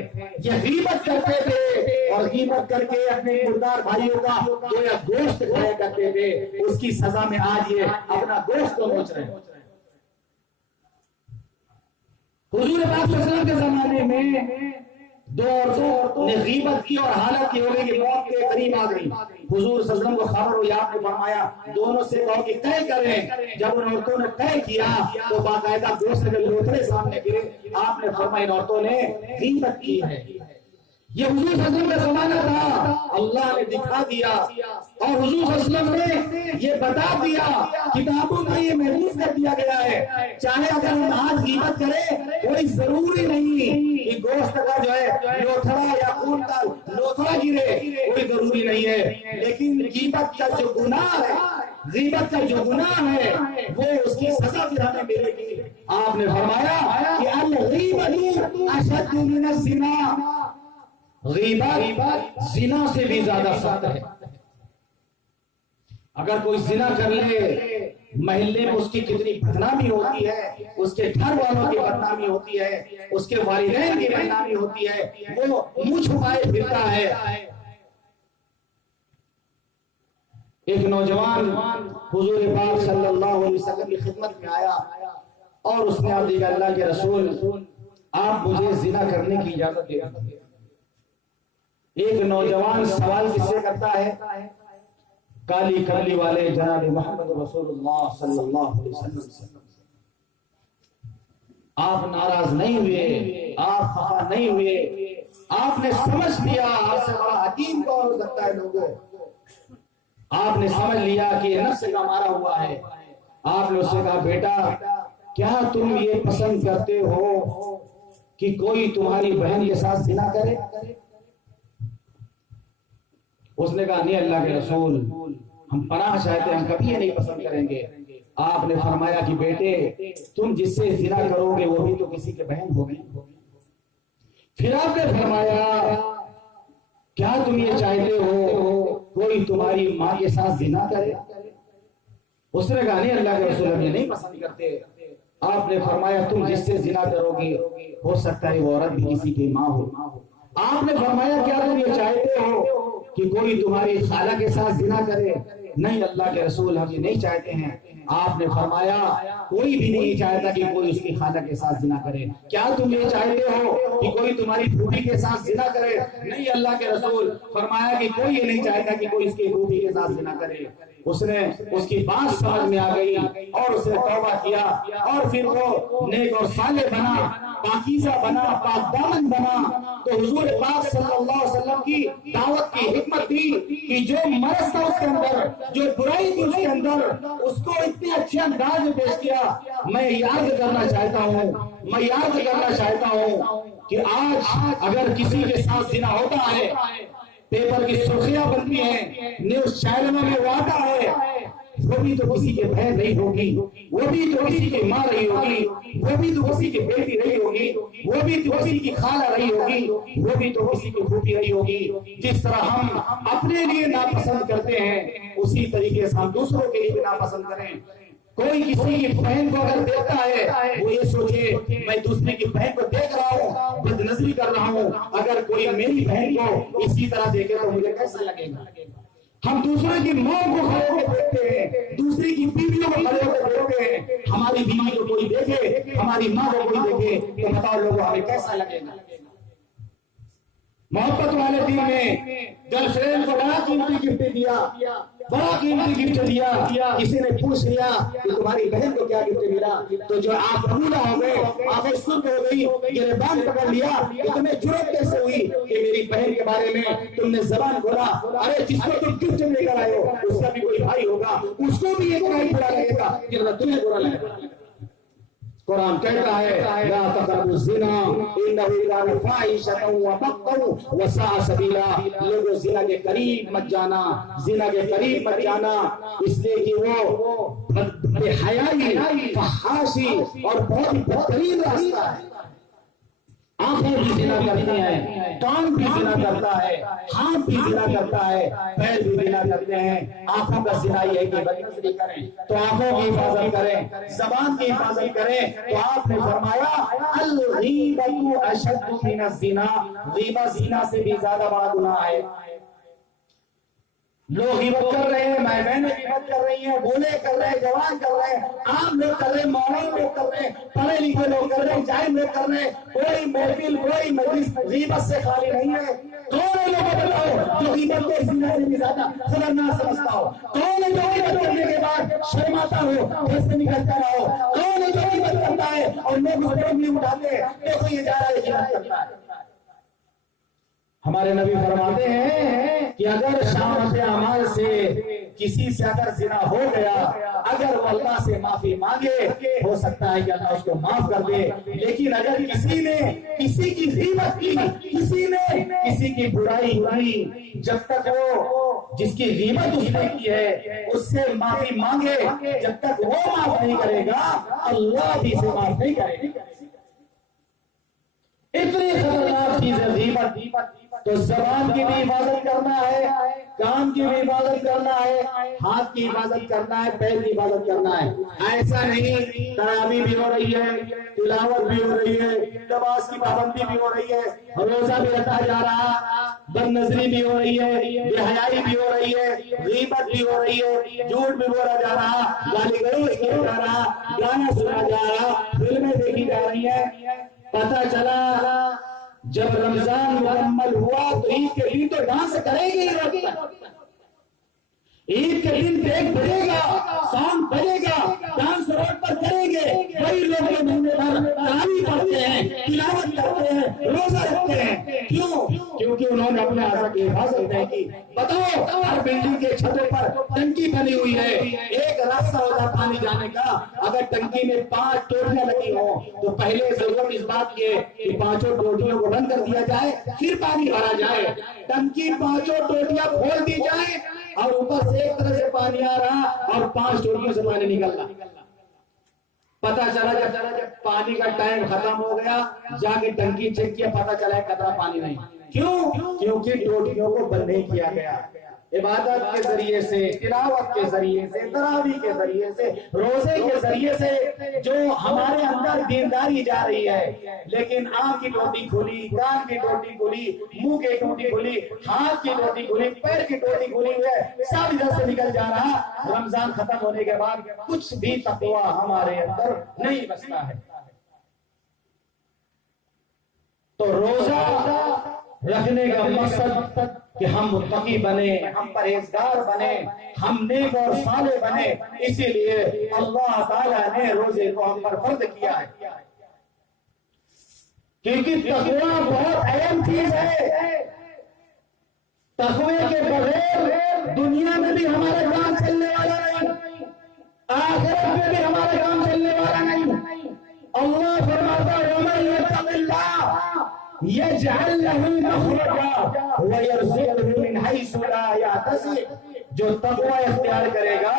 یہ غیبت کرتے تھے اور غیبت کر کے اپنے مردار بھائیوں کا گویا گوشت کھایا کرتے تھے، اس کی سزا میں آج یہ اپنا گوشت کو نوچ رہے ہیں۔ حضور پاک صلی اللہ علیہ وسلم کے زمانے میں دو عورتوں نے غیبت کی اور حالت کی ہو گئی کہ موت کے قریب آ گئی۔ حضور صلی اللہ علیہ وسلم کو خبر ہوئی، آپ نے فرمایا دونوں سے کہو کہ طے کریں۔ جب ان عورتوں نے طے کیا تو باقاعدہ گوشت کے لوتھڑے سامنے گرے، آپ نے فرمایا ان عورتوں نے غیبت کی ہے۔ یہ حضور صلی اللہ علیہ وسلم کا زمانہ تھا، اللہ نے دکھا دیا اور حضور صلی اللہ علیہ وسلم نے یہ بتا دیا، کتابوں میں یہ محفوظ کر دیا گیا ہے، چاہے اگر ہم آج غیبت کریں کوئی ضروری نہیں کہ گوشت کا جو ہے لوتھڑا یا خون کا لوتھڑا گرے، کوئی ضروری نہیں ہے، لیکن غیبت کا جو گناہ ہے، غیبت کا جو گناہ ہے وہ اس کی سزا پھر ہمیں ملے گی۔ آپ نے فرمایا کہ الغیبۃ اشد من الزنا، غیبت زنا سے بھی زیادہ سخت ہے۔ اگر کوئی زنا کر لے محلے میں اس کی کتنی بدنامی ہوتی ہے، اس کے گھر والوں کی بدنامی ہوتی ہے، اس کے والدین کی بدنامی ہوتی ہے، وہ منہ چھپائے پھرتا ہے۔ ایک نوجوان حضور پاک صلی اللہ علیہ وسلم کی خدمت میں آیا اور اس نے عرض کیا اللہ کے رسول آپ مجھے زنا کرنے کی اجازت دے۔ ایک نوجوان سوال کس سے کرتا ہے؟ کالی کرلی والے جناب محمد رسول اللہ صلی اللہ علیہ وسلم سے۔ آپ ناراض نہیں ہوئے، آپ خفا نہیں ہوئے، آپ نے سمجھ لیا، آپ سے بڑا حکیم کون ہو سکتا ہے لوگوں، آپ نے سمجھ لیا کہ یہ نفس کا مارا ہوا ہے۔ آپ نے اس سے کہا بیٹا کیا تم یہ پسند کرتے ہو کہ کوئی تمہاری بہن کے ساتھ زنا کرے؟ اس نے کہا نہیں اللہ کے رسول، ہم پناہ چاہتے ہیں، ہم کبھی یہ نہیں پسند کریں گے۔ آپ نے فرمایا کہ بیٹے تم جس سے زنا کرو گے وہ بھی تو کسی کے بہن ہوگی۔ پھر آپ نے فرمایا کیا تم یہ چاہتے ہو کوئی تمہاری ماں کے ساتھ زنا کرے؟ اس نے کہا نہیں اللہ کے رسول ہم یہ نہیں پسند کرتے۔ آپ نے فرمایا تم جس سے زنا کرو گے ہو سکتا ہے وہ عورت بھی کسی کی ماں ہو۔ آپ نے فرمایا کیا تم یہ چاہتے ہو کہ کوئی تمہاری خالہ کے ساتھ زنا کرے؟ نہیں اللہ کے رسول ہم یہ نہیں چاہتے ہیں۔ آپ نے فرمایا کوئی بھی نہیں چاہتا کہ کوئی اس کی خالہ کے ساتھ زنا کرے، کیا تم یہ چاہتے ہو کہ کوئی تمہاری پھوپھی کے ساتھ زنا کرے؟ نہیں اللہ کے رسول۔ فرمایا کہ کوئی یہ نہیں چاہتا کہ کوئی اس کی پھوپھی کے ساتھ زنا کرے۔ اس نے اس کی بات سمجھ میں آ گئی اور اس نے توبہ کیا اور پھر وہ نیک اور صالح بنا، پاکیزہ بنا، پاک دامن بنا۔ تو حضور پاک صلی اللہ علیہ وسلم کی دعوت کی حکمت تھی کہ جو مرض تھا اس کے اندر، جو برائی تھی اس کے اندر، اس کو اتنے اچھے انداز میں پیش کیا۔ میں یاد کرنا چاہتا ہوں کہ آج اگر کسی کے ساتھ زنا ہوتا ہے، پیپر کی سرخیاں بنتی ہیں، نیوز چینلوں میں وہ آتا ہے، وہ بھی تو کسی کے بہن نہیں ہوگی، وہ بھی تو کسی کی ماں رہی ہوگی، وہ بھی تو کسی کی بیٹی رہی ہوگی، وہ بھی تو کسی کی خالہ رہی ہوگی، وہ بھی تو کسی کی پھوپھی رہی ہوگی۔ جس طرح ہم اپنے لیے ناپسند کرتے ہیں اسی طریقے سے ہم دوسروں کے لیے بھی ناپسند کریں۔ کوئی کسی کی بہن کو اگر دیکھتا ہے وہ یہ سوچے میں دوسرے کی بہن کو دیکھ رہا ہوں، بد نظری کر رہا ہوں، اگر کوئی میری بہن کو اسی طرح دیکھے تو مجھے کیسا لگے گا؟ ہم دوسرے کی ماں کو کھڑے ہو کے دیکھتے ہیں، دوسری کی بیویوں کو کھڑے ہو کے دیکھتے ہیں، ہماری بیوی کو کوئی دیکھے، ہماری ماں کو کوئی دیکھے تو بتاؤ لوگوں ہمیں کیسا لگے گا؟ محبت والے دن میں گرل فرینڈ کو بڑا قیمتی گفٹ دیا، کسی نے پوچھ لیا کہ تمہاری بہن کو کیا گفٹ ملا، تو جو آپ بھولا ہو گئے، آنکھیں سرخ ہو گئی، گریبان پکڑ لیا کہ تمہیں جرأت کیسے ہوئی کہ میری بہن کے بارے میں تم نے زبان کھولا؟ ارے جس کو تم گفٹ لے کر آئے ہو اس کا بھی کوئی بھائی ہوگا، اس کو بھی اتنا ہی برا لگے گا جتنا تمہیں برا لگے گا۔ قرآن کہتا ہے لا تقربوا الزنا انه كان فاحشة ومقتا وساء سبيلا۔ لوگوں زنا کے قریب مت جانا، زنا کے قریب مت جانا، اس لیے کہ وہ بے حیائی، فحاشی اور بہت ہی بدترین راستہ ہے۔ آنکھیں بھی زنا کرتی ہیں، کان بھی زنا کرتا ہے، ہاتھ بھی زنا کرتا ہے، پیر بھی زنا کرتے ہیں۔ آنکھوں کا زنا یہ ہے کہ بد نظری کریں تو آنکھوں کی حفاظت کریں، زبان کی حفاظت کریں۔ تو آپ نے فرمایا الغیبۃ اشد من الزنا، غیبت زنا سے بھی زیادہ بڑا گناہ ہے۔ لوگ غیبت کر رہے ہیں، بہنیں غیبت کر رہی ہیں، بولے کر رہے ہیں، جوان کر رہے ہیں، عام لوگ کر رہے ہیں، مولانا لوگ کر رہے ہیں، پڑھے لکھے لوگ کر رہے ہیں، جاہل لوگ کر رہے ہیں۔ کوئی محفل، کوئی مجلس غیبت سے خالی نہیں ہے۔ کون ہے لوگ بتاؤ جو غیبت کو زنا سے بھی زیادہ خطرناک سمجھتا ہو؟ کون ہے جو غیبت کرنے کے بعد شرماتا ہو، گھر سے نکلتا رہا ہو؟ کون ہے جو غیبت کرتا ہے اور لوگ اس کو انگلی اٹھاتے ہیں دیکھو یہ جا رہا ہے غیبت کرتا ہے؟ ہمارے نبی فرماتے ہیں کہ اگر شامت اعمال سے کسی سے اگر زنا ہو گیا، اگر وہ اللہ سے معافی مانگے ہو سکتا ہے کہ اللہ اس کو معاف کر دے، لیکن اگر کسی نے کسی کی غیبت کی، کسی نے کسی کی برائی کی، جب تک وہ جس کی غیبت اس نے کی ہے اس سے معافی مانگے، جب تک وہ معاف نہیں کرے گا اللہ بھی اسے معاف نہیں کرے گا۔ اتنی خطرناک چیز ہے غیبت۔ تو زبان کی بھی حفاظت کرنا ہے، کان کی بھی حفاظت کرنا ہے، ہاتھ کی حفاظت کرنا ہے، پیر کی حفاظت کرنا ہے۔ ایسا نہیں تراویح بھی ہو رہی ہے، تلاوت بھی ہو رہی ہے، نماز کی پابندی بھی ہو رہی ہے، روزہ بھی رکھا جا رہا، بد نظری بھی ہو رہی ہے، بے حیائی بھی ہو رہی ہے، غیبت بھی ہو رہی ہے، جھوٹ بھی بولا جا رہا، گالی گلوچ کیا جا رہا، گانا سنا جا رہا، فلمیں دیکھی جا رہی ہیں۔ پتہ چلا جب رمضان مکمل ہوا تو عید کے دن تو ڈانس کرے گی عید کے دن دیکھ بجے گا سانگ بجے گا ڈانس روڈ پر کریں گے وہی لوگ جو مہینے بھر تراویح پڑھتے ہیں تلاوت کرتے ہیں روزہ رکھتے ہیں کیوں کیونکہ انہوں نے اپنے اعضاء کی حفاظت نہیں کی بتاؤ ہر بلڈنگ کے چھتوں پر ٹنکی بنی ہوئی ہے ایک راستہ ہوتا پانی جانے کا اگر ٹنکی میں 5 ٹوٹیاں لگی ہوں تو پہلے ضرورت اس بات کی ہے کہ 5 ٹوٹیوں کو بند کر دیا جائے پھر پانی بھرا جائے ٹنکی 5 ٹوٹیاں کھول دی جائے اور اوپر سے ایک طرح سے پانی آ رہا اور 5 ٹوٹیوں سے پانی نکل رہا پتا چلا جب پانی کا ٹائم ختم ہو گیا جا کے ٹنکی چیک کیا پتا چلا ہے قطرہ پانی نہیں کیوں کیونکہ ٹوٹیوں کو بند نہیں کیا گیا عبادت کے ذریعے سے تلاوت کے ذریعے سے تراویح کے ذریعے سے روزے کے ذریعے سے جو ہمارے اندر دینداری جا رہی ہے لیکن آنکھ کی ٹوٹی کھلی کان کی ٹوٹی کھلی منہ کی ٹوٹی کھلی ہاتھ کی ٹوٹی کھلی پیر کی ٹوٹی کھلی ہے سب ادھر سے نکل جا رہا رمضان ختم ہونے کے بعد کچھ بھی تقوی ہمارے اندر نہیں بچتا ہے تو روزہ رکھنے کا مقصد کہ ہم متقی بنے ہم پرہیزگار بنے ہم نیک اور صالح بنے اسی لیے اللہ تعالیٰ نے روزے کو ہم پر فرض کیا ہے کیونکہ تقوی بہت اہم چیز ہے تقوی کے بغیر دنیا میں بھی ہمارا کام چلنے والا نہیں آخرت میں بھی ہمارا کام چلنے والا نہیں اللہ فرماتا ہے ومن یتق اللہ یجعل له مخرجا ویرزقه من حیث لا یحتسب جو تقوی اختیار کرے گا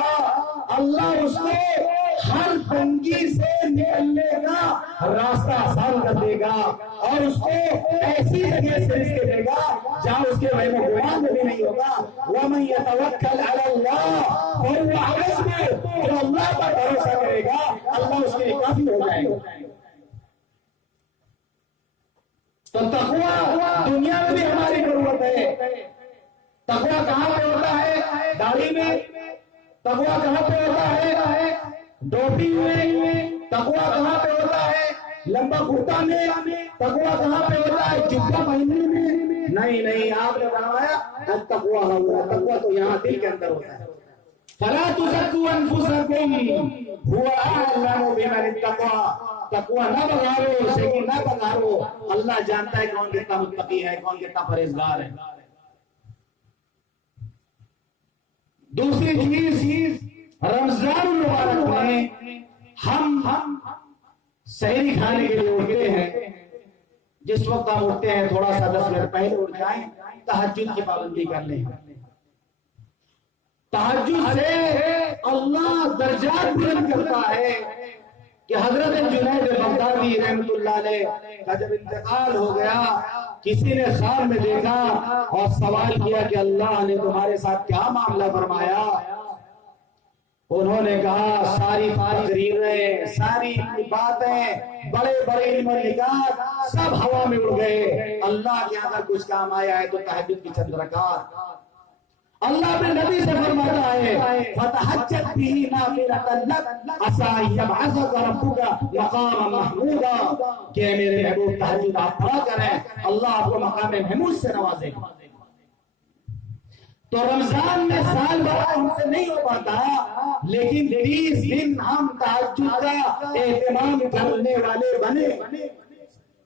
اللہ اس کو ہر تنگی سے نکلنے کا راستہ آسان کر دے گا اور اس کو ایسی جگہ سے رزق دے گا جہاں اس کے وہم و گمان بھی نہیں ہوگا ومن یتوکل علی اللہ فهو حسبہ جو اللہ پر بھروسہ کرے گا اللہ اس کے لیے کافی ہو جائے گا تو تقوی دنیا میں بھی ہماری ضرورت ہے تقوی کہاں پہ ہوتا ہے داڑھی میں تقوی کہاں پہ ہوتا ہے ڈوٹی میں تقوی کہاں پہ ہوتا ہے لمبا کرتا میں تقوی کہاں پہ ہوتا ہے جبہ پہننے میں نہیں آپ نے فرمایا تقوی ہوا تقوی تو یہاں دل کے اندر ہوتا ہے فلا تزکوا انفسکم هو اعلم بمن اتقى تقوی نہ بگاڑو شیخی نہ بگاڑو اللہ جانتا ہے کون کتنا متقی ہے کون کتنا پرہیزگار ہے دوسری چیز رمضان المبارک میں ہم سحری کھانے کے لیے اٹھتے ہیں جس وقت ہم اٹھتے ہیں تھوڑا سا 10 منٹ پہلے اٹھ جائیں تہجد کی پابندی کر لیں تہجد سے اللہ درجات بلند کرتا ہے کہ حضرت جنید بغدادی رحمت اللہ علیہ کا جب انتقال ہو گیا کسی نے خواب میں دیکھا اور سوال کیا کہ اللہ نے تمہارے ساتھ کیا معاملہ فرمایا انہوں نے کہا ساری تقریریں ساری باتیں بڑے بڑے علم و نکات سب ہوا میں اڑ گئے اللہ کے اندر کچھ کام آیا ہے تو تہجد کی چند رکعات اللہ اپنے نبی سے فرماتا ہے فتحجت به نافلۃ لک عسى يبعثك ربك مقاما محمودا کہ میرے محبوب تہجد آپ پڑھا کریں اللہ آپ کو مقام محمود سے نوازے گا تو رمضان میں سال بھر ہم سے نہیں ہو پاتا لیکن 30 دن ہم تہجد کا اہتمام کرنے والے بنے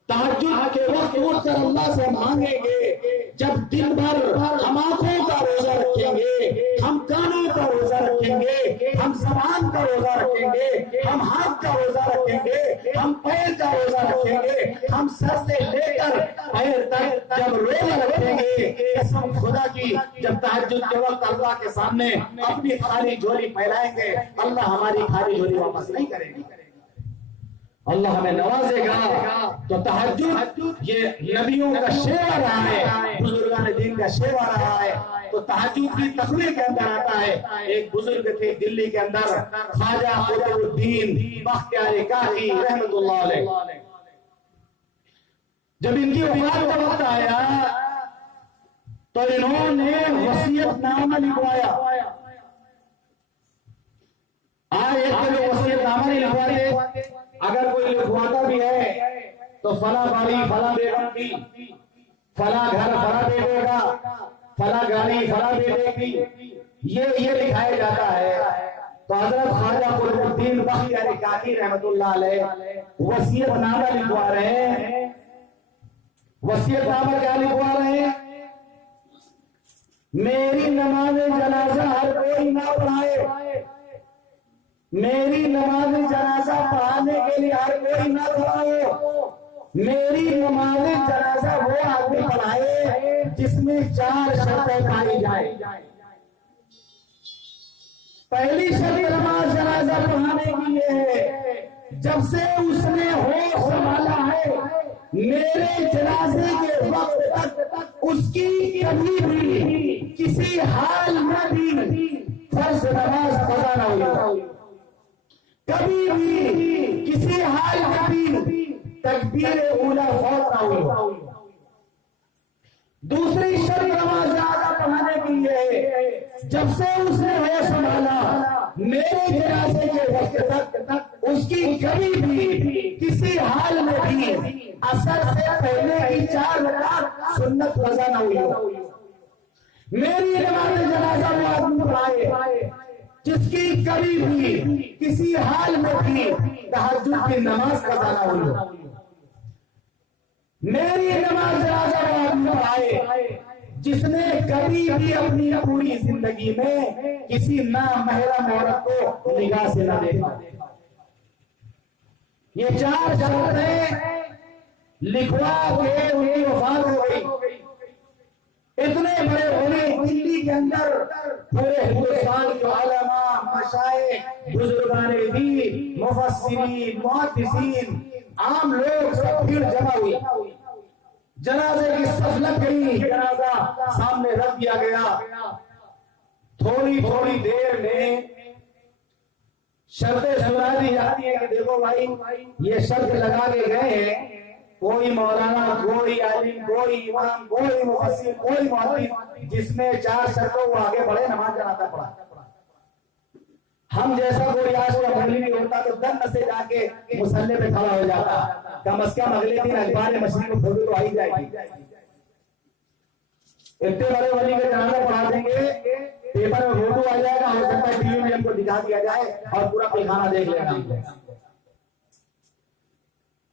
تہجد کے وقت اٹھ کر اللہ سے مانگیں گے جب دن بھر ہم آنکھوں کا روزہ رکھیں گے ہم کانوں کا روزہ رکھیں گے ہم زبان کا روزہ رکھیں گے ہم ہاتھ کا روزہ رکھیں گے ہم پیر کا روزہ رکھیں گے ہم سر سے لے کر پیر تک جب روزہ رکھیں گے قسم خدا کی جب تہجد کے وقت اللہ کے سامنے اپنی خالی جھولی پھیلائیں گے اللہ ہماری خالی جھولی واپس نہیں کرے گی اللہ ہمیں نوازے گا تو تہجد یہ نبیوں کا شیوا رہا ہے بزرگان دین کا شیوا رہا ہے تو تہجد کی تقریر کے اندر آتا ہے ایک بزرگ تھے دلی کے اندر خواجہ قطب الدین بختیار کاکی رحمت اللہ علیہ جب ان کی وفات کا وقت آیا تو انہوں نے وصیت نامہ لکھوایا آج ایک جو وصیت نامہ نہیں لکھواتے اگر کوئی لکھواتا بھی ہے تو فلاں گاڑی فلاں بیگم کی، فلاں گھر فلاں بیٹے کا، فلاں گاڑی فلاں بیٹے کی، یہ لکھایا جاتا ہے۔ تو حضرت خواجہ قطب الدین بختیار کاکی رحمت اللہ علیہ وصیت نامہ لکھوا رہے ہیں۔ وصیت نامہ کیا لکھوا رہے ہیں؟ میری نماز جنازہ ہر کوئی نہ پڑھائے، میری نماز جنازہ پڑھانے کے لیے ہر کوئی نہ پڑھائے، میری نماز جنازہ وہ آدمی پڑھائے جس میں 4 شرطیں پائی جائیں۔ پہلی شرط نماز جنازہ پڑھانے کی یہ ہے، جب سے اس نے ہوش سنبھالا ہے میرے جنازے کے وقت تک اس کی کبھی بھی کسی حال میں بھی فرض نماز قضا نہ ہوئی، کبھی بھی کسی حال میں بھی تکبیر اولا فوت نہ ہوئی۔ دوسری شرط نماز جنازہ پڑھانے کی یہ ہے، جب سے اس نے ہوش سنبھالا میرے جنازے کے وقت تک اس کی کبھی بھی کسی حال میں بھی اثر سے پہلے کی 4 رکعت سنت قضا نہ ہوئی۔ میری نماز جنازہ وہ آدمی پڑھائے جس کی کبھی بھی کسی حال میں بھی تہجد کی نماز قضا نہ ہوئی۔ میری نماز جنازہ وہ آدمی پڑھائے جس نے کبھی بھی اپنی پوری زندگی میں کسی نامحرم عورت کو نگاہ سے نہ دیکھا۔ یہ 4 شرطیں لکھوا کے ان کی وفات ہو گئی۔ اتنے بڑے ہونے دلی کے اندر پورے ہندوستان کے علماء، مشائخ، بزرگان دین، مفسرین، محدثین، عام لوگ سب بھیڑ جمع ہوئی، جنازے کی صف لگ گئی، جنازہ سامنے رکھ دیا گیا۔ تھوڑی دیر میں شرطیں سنا دی جاتی ہے کہ دیکھو بھائی یہ شرط لگا کے گئے ہیں، کوئی مولانا، کوئی عالم، کوئی امام، کوئی مفسر، کوئی محدث جس میں 4 شرطوں وہ آگے بڑھے نماز جنازہ پڑھا۔ ہم جیسا کوئی آج کا مولوی ہوتا تو دن سے جا کے مصلی پہ کھڑا ہو جاتا، کم از کم اگلے دن اخبار مشین کو فوٹو تو آئی جائے گی۔ اتنے بڑے ولی کے جنازہ پڑھا دیں گے، پیپر میں فوٹو آ جائے گا، ہو سکتا ہے ٹی وی میں ہم کو دکھا دیا جائے اور پورا پیخانہ دیکھ لینا۔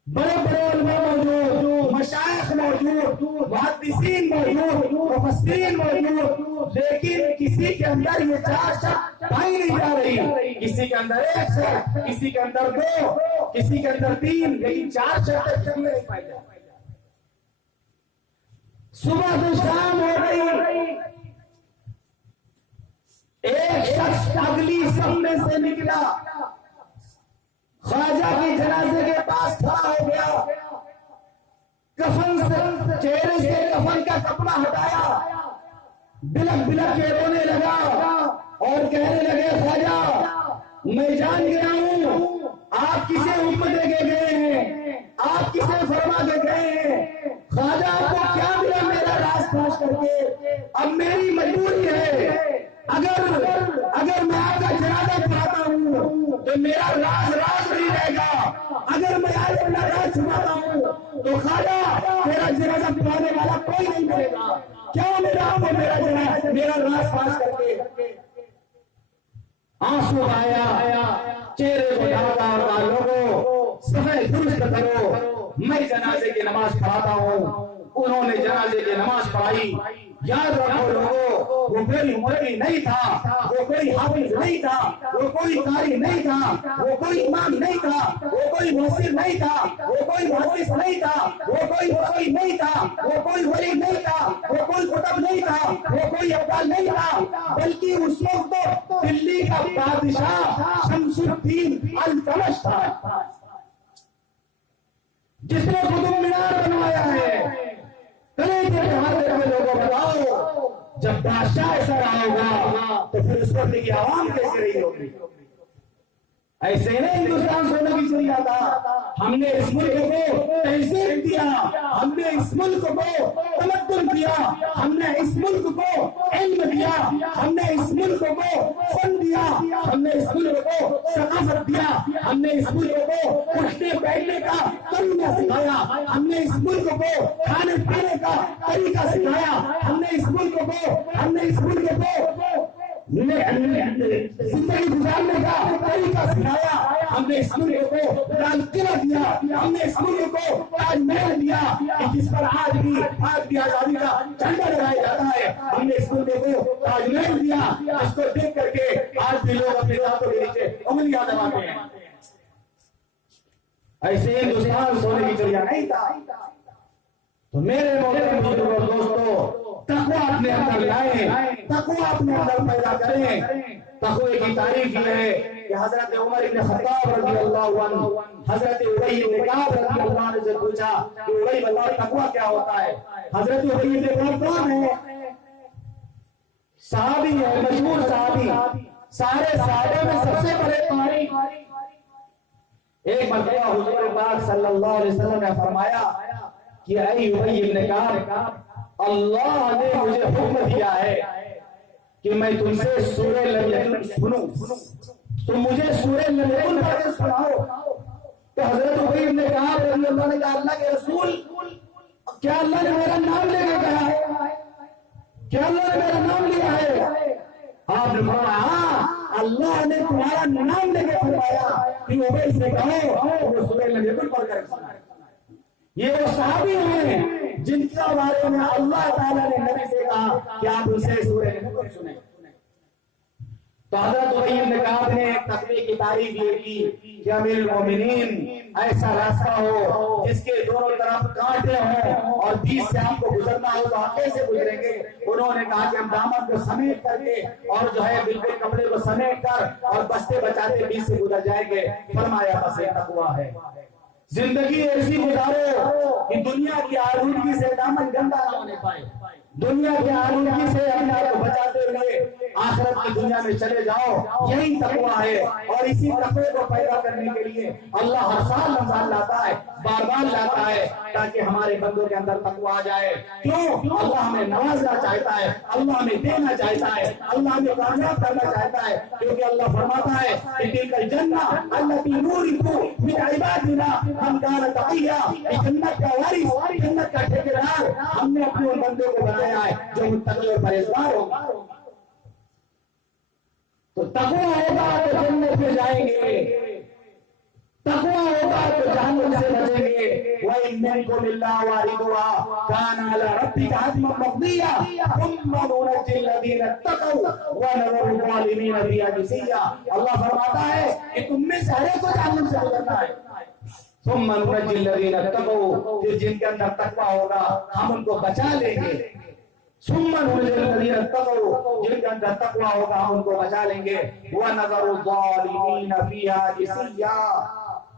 بڑے علماء موجود، مشائخ موجود، محدثین موجود، مفسرین موجود، لیکن کسی کے اندر یہ 4 شرط پائی نہیں جا رہی۔ کسی کے اندر 1 شرط، کسی کے اندر 2، کسی کے اندر 3، لیکن 4 شرطیں کسی میں نہیں پائی جا رہی۔ صبح سے شام ہو گئی، ایک شخص اگلی صف میں سے نکلا، خواجہ کے جنازے کے پاس کھڑا ہو گیا، کفن سے چہرے سے کفن کا کپڑا ہٹایا، بلک کے رونے لگا اور کہنے لگے خواجہ میں جان گیا ہوں آپ کسے حکم دے کے گئے ہیں، آپ کسے فرما کے گئے ہیں، خواجہ آپ کو کیا ملا میرا راز پاش کر کے؟ اب میری مجبوری ہے، اگر میں آپ کا جنازہ پڑھاتا ہوں تو میرا راز نہیں رہے گا، اگر میں آج اپنا راز چھپاتا ہوں تو خواجہ میرا جنازہ پڑھانے والا کوئی نہیں کرے گا، کیا میرا آپ کو میرا راز پاش کر کے؟ آنسو آیا، چہرے کو ڈالا اور لوگوں صفحہ درست کرو، میں جنازے کی نماز پڑھاتا ہوں۔ انہوں نے جنازے کی نماز پڑھائی۔ یاد رکھو لوگوں، وہ کوئی مولوی نہیں تھا، وہ کوئی حافظ نہیں تھا، وہ کوئی قاری نہیں تھا، وہ کوئی امام نہیں تھا، وہ کوئی مفسر نہیں تھا، وہ کوئی محدث نہیں تھا، وہ کوئی فقیہ نہیں تھا، وہ کوئی ولی نہیں تھا، وہ کوئی قطب نہیں تھا، وہ کوئی ابدال نہیں تھا، بلکہ اس وقت تو دلی کا بادشاہ شمس الدین التمش تھا جس نے قطب مینار بنوایا ہے۔ لوگوں بتاؤ جب بادشاہ ایسا رہا ہوگا تو پھر اس وقت کی عوام کیسے رہی ہوگی؟ ایسے نہیں ہندوستان سونے کی چڑیا تھا۔ ہم نے اس ملک کو تہذیب دیا، ہم نے اس ملک کو تمدن دیا، ہم نے اس ملک کو علم دیا، ہم نے اس ملک کو فن دیا، ہم نے اس ملک کو ثقافت دیا، ہم نے اس ملک کو اٹھنے بیٹھنے کا طریقہ سکھایا، ہم نے اس ملک کو کھانے پینے کا طریقہ سکھایا، ہم نے اس ملک کو زندگی گزارنے کا طریقہ سکھایا، ہم نے اس ملک کو لال قلعہ دیا، ہم نے اس ملک کو تاج محل دیا جس پر آج بھی آزادی کا جھنڈا لگایا جاتا ہے، ہم نے اس ملک کو تاج محل دیا جس کو دیکھ کر کے آج بھی لوگ اپنے دانتوں کے نیچے انگلیاں دباتے ہیں۔ ایسے ہندوستان سونے کی چڑیا نہیں تھا۔ تو میرے محترم بزرگوں اور دوستوں، تقویٰ اپنے اندر لائیں، تقویٰ اپنے اندر پیدا کریں۔ تقوی کی تعریف یہ ہے کہ حضرت عمر بن خطاب رضی اللہ عنہ حضرت ابی بن کعب رضی اللہ عنہ سے پوچھا کہ ابی بتاؤ تقویٰ کیا ہوتا ہے؟ حضرت ابی بن کعب کون ہے؟ صحابی ہے، مشہور صحابی، سارے صحابہ میں سب سے بڑے قاری۔ ایک مرتبہ حضور پاک صلی اللہ علیہ وسلم نے فرمایا کہ اے ابی بن کعب، اللہ نے مجھے حکم دیا ہے کہ میں تم سے سورہ لم یکن سنوں، تم مجھے سورہ لم یکن پڑھ کر سناؤ۔ تو حضرت ابی بن کعب رضی اللہ عنہ نے کہا اللہ کے رسول، کیا اللہ نے میرا نام لے کے کہا ہے؟ کیا اللہ نے میرا نام لیا ہے؟ آپ نے فرمایا ہاں، اللہ نے تمہارا نام لے کے فرمایا کہ ابی سے کہو وہ سورہ لم یکن پڑھ کر سنائے۔ یہ وہ صحابی ہیں جن کے بارے میں اللہ تعالیٰ نے نبی سے کہا کہ آپ ان سے سورہ لم یکن سنیں۔ تو حضرت ابی بن کعب نے تقوی کی تعریف یہ کی کہ امیر المومنین ایسا راستہ ہو جس کے دونوں طرف کانٹے ہوں اور بیچ سے آپ کو گزرنا ہو تو آپ کیسے گزریں گے؟ انہوں نے کہا کہ ہم دامن کو سمیٹ کر کے اور جو ہے بالکل کپڑے کو سمیٹ کر اور بستے بچاتے بیچ سے گزر جائیں گے۔ فرمایا بس یہ تقویٰ ہے۔ زندگی ایسی گزارو کہ دنیا کی آلودگی سے دامن گندا نہ ہونے پائے، دنیا کی آلودگی سے اپنے آپ کو بچاتے ہوئے آخرت کی دنیا میں چلے جاؤ۔ یہی تقویٰ ہے، اور اسی تقوی کو پیدا کرنے کے لیے اللہ ہر سال رمضان لاتا ہے، بار بار لاتا ہے تاکہ ہمارے بندوں کے اندر تقویٰ آ جائے۔ کیوں؟ اللہ ہمیں نوازنا چاہتا ہے، اللہ ہمیں دینا چاہتا ہے، اللہ ہمیں کامیاب کرنا چاہتا ہے، کیونکہ اللہ فرماتا ہے کہ تلک الجنہ التی نورث من عبادنا من کان تقیا، جنت کا وارث، جنت کا ٹھیکیدار ہم نے اپنے ان بندوں کو بنایا ہے جو متقی اور پرہیزگار ہوگا۔ تو تقویٰ ہوگا تو جنت میں جائیں گے، تقویٰ ہوگا تو جہنم سے بچیں گے۔ وَإِن مِّنكُمْ إِلَّا وَارِدُهَا كَانَ عَلَىٰ رَبِّكَ حَتْمًا مَّقْضِيًّا ثُمَّ نُنَجِّي الَّذِينَ اتَّقَوْا وَنَذَرُ الظَّالِمِينَ فِيهَا جِثِيًّا۔ اللہ فرماتا ہے کہ تم میں سے ہر ایک کو جہنم سے گزرنا ہے۔ ثُمَّ نُنَجِّي الَّذِينَ اتَّقَوْا، پھر جن کے اندر تقویٰ ہوگا ہم ان کو بچا لیں گے۔ ثم ننجي الذين اتقوا، جن کے اندر تقویٰ ہوگا ہم ان کو بچا لیں گے۔ وَنَذَرُ الظَّالِمِينَ فِيهَا جِثِيًّا،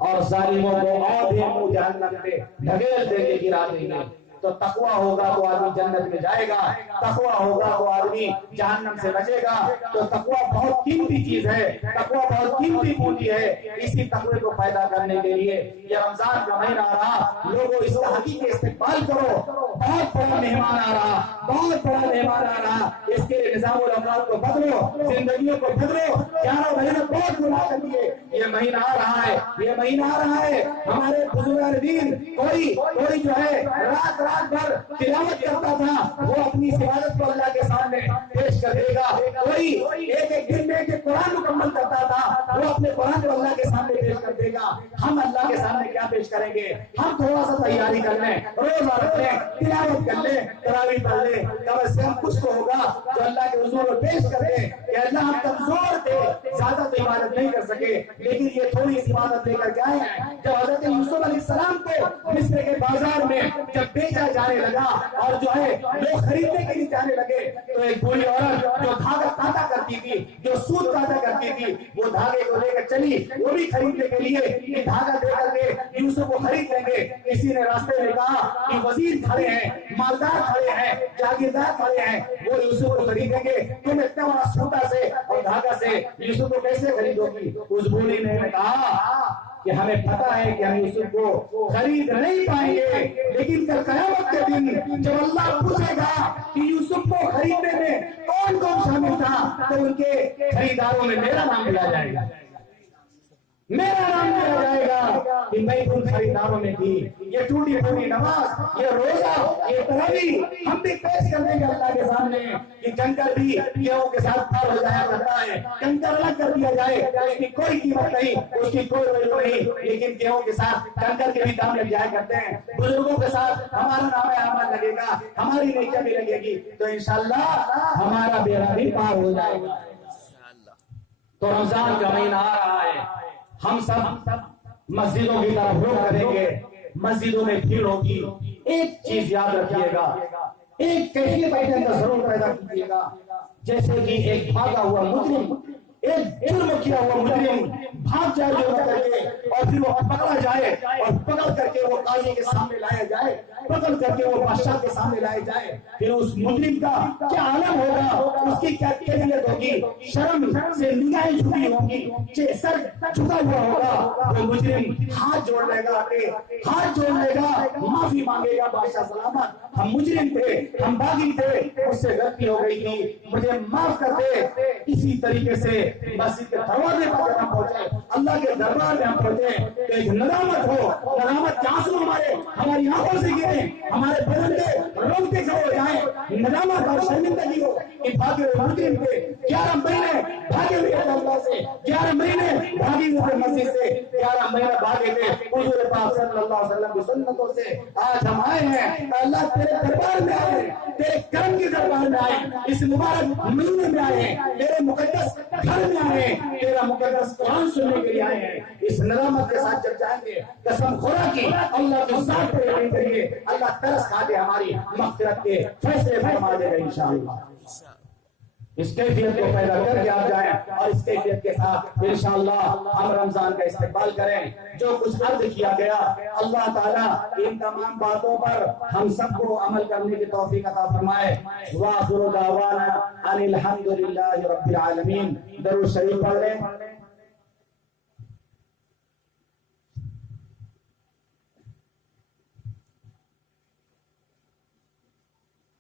اور ظالموں کو آدھے منہ جہنم پہ ڈھکیل دیں گے، گرا دیں گے۔ تو تقویٰ ہوگا تو آدمی جنت میں جائے گا، تقویٰ ہوگا تو آدمی جہنم سے بچے گا۔ تو تقویٰ بہت قیمتی چیز ہے، تقویٰ بہت قیمتی پونجی ہے۔ اسی تقوی کو پیدا کرنے کے لیے یہ رمضان کا مہینہ آ رہا، لوگوں اس کا حقیقی استقبال کرو۔ بہت بڑا مہمان آ رہا، بہت بڑا مہمان آ رہا، اس کے لیے نظام الاوقات کو بدلو، زندگیوں کو بدلو۔ 11 مہینے بہت گناہ کر دیے، یہ مہینہ آ رہا ہے، یہ مہینہ آ رہا ہے۔ ہمارے بزرگان دین کوئی جو ہے رات بھر تلاوت کرتا تھا، وہ اپنی عبادت کو اللہ کے سامنے پیش کر دے گا۔ کوئی ایک دن میں ایک قرآن مکمل کرتا تھا، وہ اپنے قرآن کو اللہ کے سامنے پیش کر دے گا۔ ہم اللہ کے سامنے کیا پیش کریں گے؟ ہم تھوڑا سا تیاری کر لیں، روزہ رکھ لیں، تلاوت کر لیں، تراویح پڑھ لیں، کم از کم کچھ تو ہوگا جو اللہ کے حضور میں پیش کر دیں کہ اللہ ہم کمزور تھے، زیادہ تو عبادت نہیں کر سکے، لیکن یہ تھوڑی سی عبادت لے کر کے آئے ہیں۔ جب حضرت یوسف علیہ السلام کو مصر کے بازار میں جب بیچا جانے لگا اور جو ہے لوگ خریدنے کے لیے جانے لگے، تو ایک بوڑھی عورت جو دھاگا کاٹا کرتی تھی، جو سوت کاٹا کرتی تھی، وہ دھاگے کو لے کر چلی، وہ بھی خریدنے کے لیے یہ دھاگا دے کر کے یوسف کو خرید لیں گے۔ کسی نے راستے میں کہا کہ وزیر کھڑے ہیں، مالدار کھڑے ہیں، جاگیردار کھڑے ہیں، وہ یوسف کو خریدیں گے، تم اتنا بڑا سوتا سے اور دھاگا سے یوسف کو کیسے خریدو گی؟ اس بوڑھی نے کہا کہ ہمیں پتا ہے کہ ہم یوسف کو خرید نہیں پائیں گے، لیکن کل قیامت کے دن جب اللہ پوچھے گا کہ یوسف کو خریدنے میں کون کون شامل تھا، تو ان کے خریداروں میں میرا نام لیا جائے گا۔ میرا نام لیا جائے گا کہ میں ان خریداروں میں تھی. یہ ٹوٹی پھوٹی نماز، یہ روزہ، یہ تراویح ہم بھی پیش کر دیں گے اللہ کے سامنے کہ کنکر بھی گیہوں کے ساتھ پار ہو جایا کرتا ہے. کنکر الگ کر دیا جائے، اس کی کوئی قیمت نہیں، اس کی کوئی ویلیو نہیں، لیکن گیہوں کے ساتھ کنکر کے بھی دام لگ جایا کرتے ہیں. بزرگوں کے ساتھ ہمارا نام اعمال لگے گا، ہماری نیکیاں بھی لگے گی، تو انشاءاللہ ہمارا بیڑا بھی پار ہو جائے گا. تو رمضان کا مہینہ آ رہا ہے، ہم سب مسجدوں کی طرف رخ کریں گے، مسجدوں میں بھیڑ ہوگی. ایک چیز یاد رکھیے گا، ایک کیفیت اپنے اندر ضرور پیدا کیجیے گا. جیسے کہ ایک بھاگا ہوا مجرم، ایک جرم کیا ہوا مجرم بھاگ جائے جو کر کے، اور پھر وہ پکڑا جائے، اور پکڑ کر کے وہ قاضی کے سامنے لایا جائے، پکڑ کر کے وہ بادشاہ کے سامنے لائے جائے. پھر اس مجرم کا کیا عالم ہوگا، اس کی کیا کیفیت ہوگی. شرم سے نگاہیں جھکی ہوں گی، سر جھکا ہوا ہوگا. وہ مجرم ہاتھ جوڑ لے گا، ہاتھ جوڑ لے گا، معافی مانگے گا. بادشاہ سلامت، ہم مجرم تھے، ہم باغی تھے، مجھ سے غلطی ہو گئی تھی، مجھے معاف کر دے. اسی طریقے سے مسجد کے دروازے پر ہم پہنچے، اللہ کے دربار میں ہم پہنچے، ایک ندامت ہو، ندامت کے آنسو ہماری آنکھوں سے گرے، ہمارے بدن پہ روکتے کھڑے ہو جائیں. ندامت اور شرمندگی ہو کہ بھاگے ہوئے مجرم تھے، 11 مہینے بھاگے ہوئے اللہ سے، 11 مہینے بھاگے ہوئے مسجد سے، 11 مہینے بھاگے تھے حضور پاک صلی اللہ علیہ وسلم کی سنتوں سے. آج ہم آئے ہیں، اللہ تیرے دربار میں آئے ہیں، تیرے کرم کے دربار میں آئے ہیں، اس مبارک مہینے میں آئے ہیں، تیرے مقدس گھر میں آئے ہیں، تیرا مقدس قرآن سننے کے لیے آئے ہیں. اس ندامت کے ساتھ جب جائیں گے، قسم خدا کی اللہ کی ذات پر یقین کریے، اللہ ترس کھا کے ہماری مغفرت کے فیصلے فرما دے گا انشاءاللہ. اس کیفیت کو پیدا کر کے آپ جائیں، اور اس کیفیت کے ساتھ انشاءاللہ ہم رمضان کا استقبال کریں. جو کچھ عرض کیا گیا، اللہ تعالیٰ ان تمام باتوں پر ہم سب کو عمل کرنے کی توفیق عطا فرمائے. وآخر دعوانا ان الحمد للہ رب العالمین. درود شریف پڑھ لیں.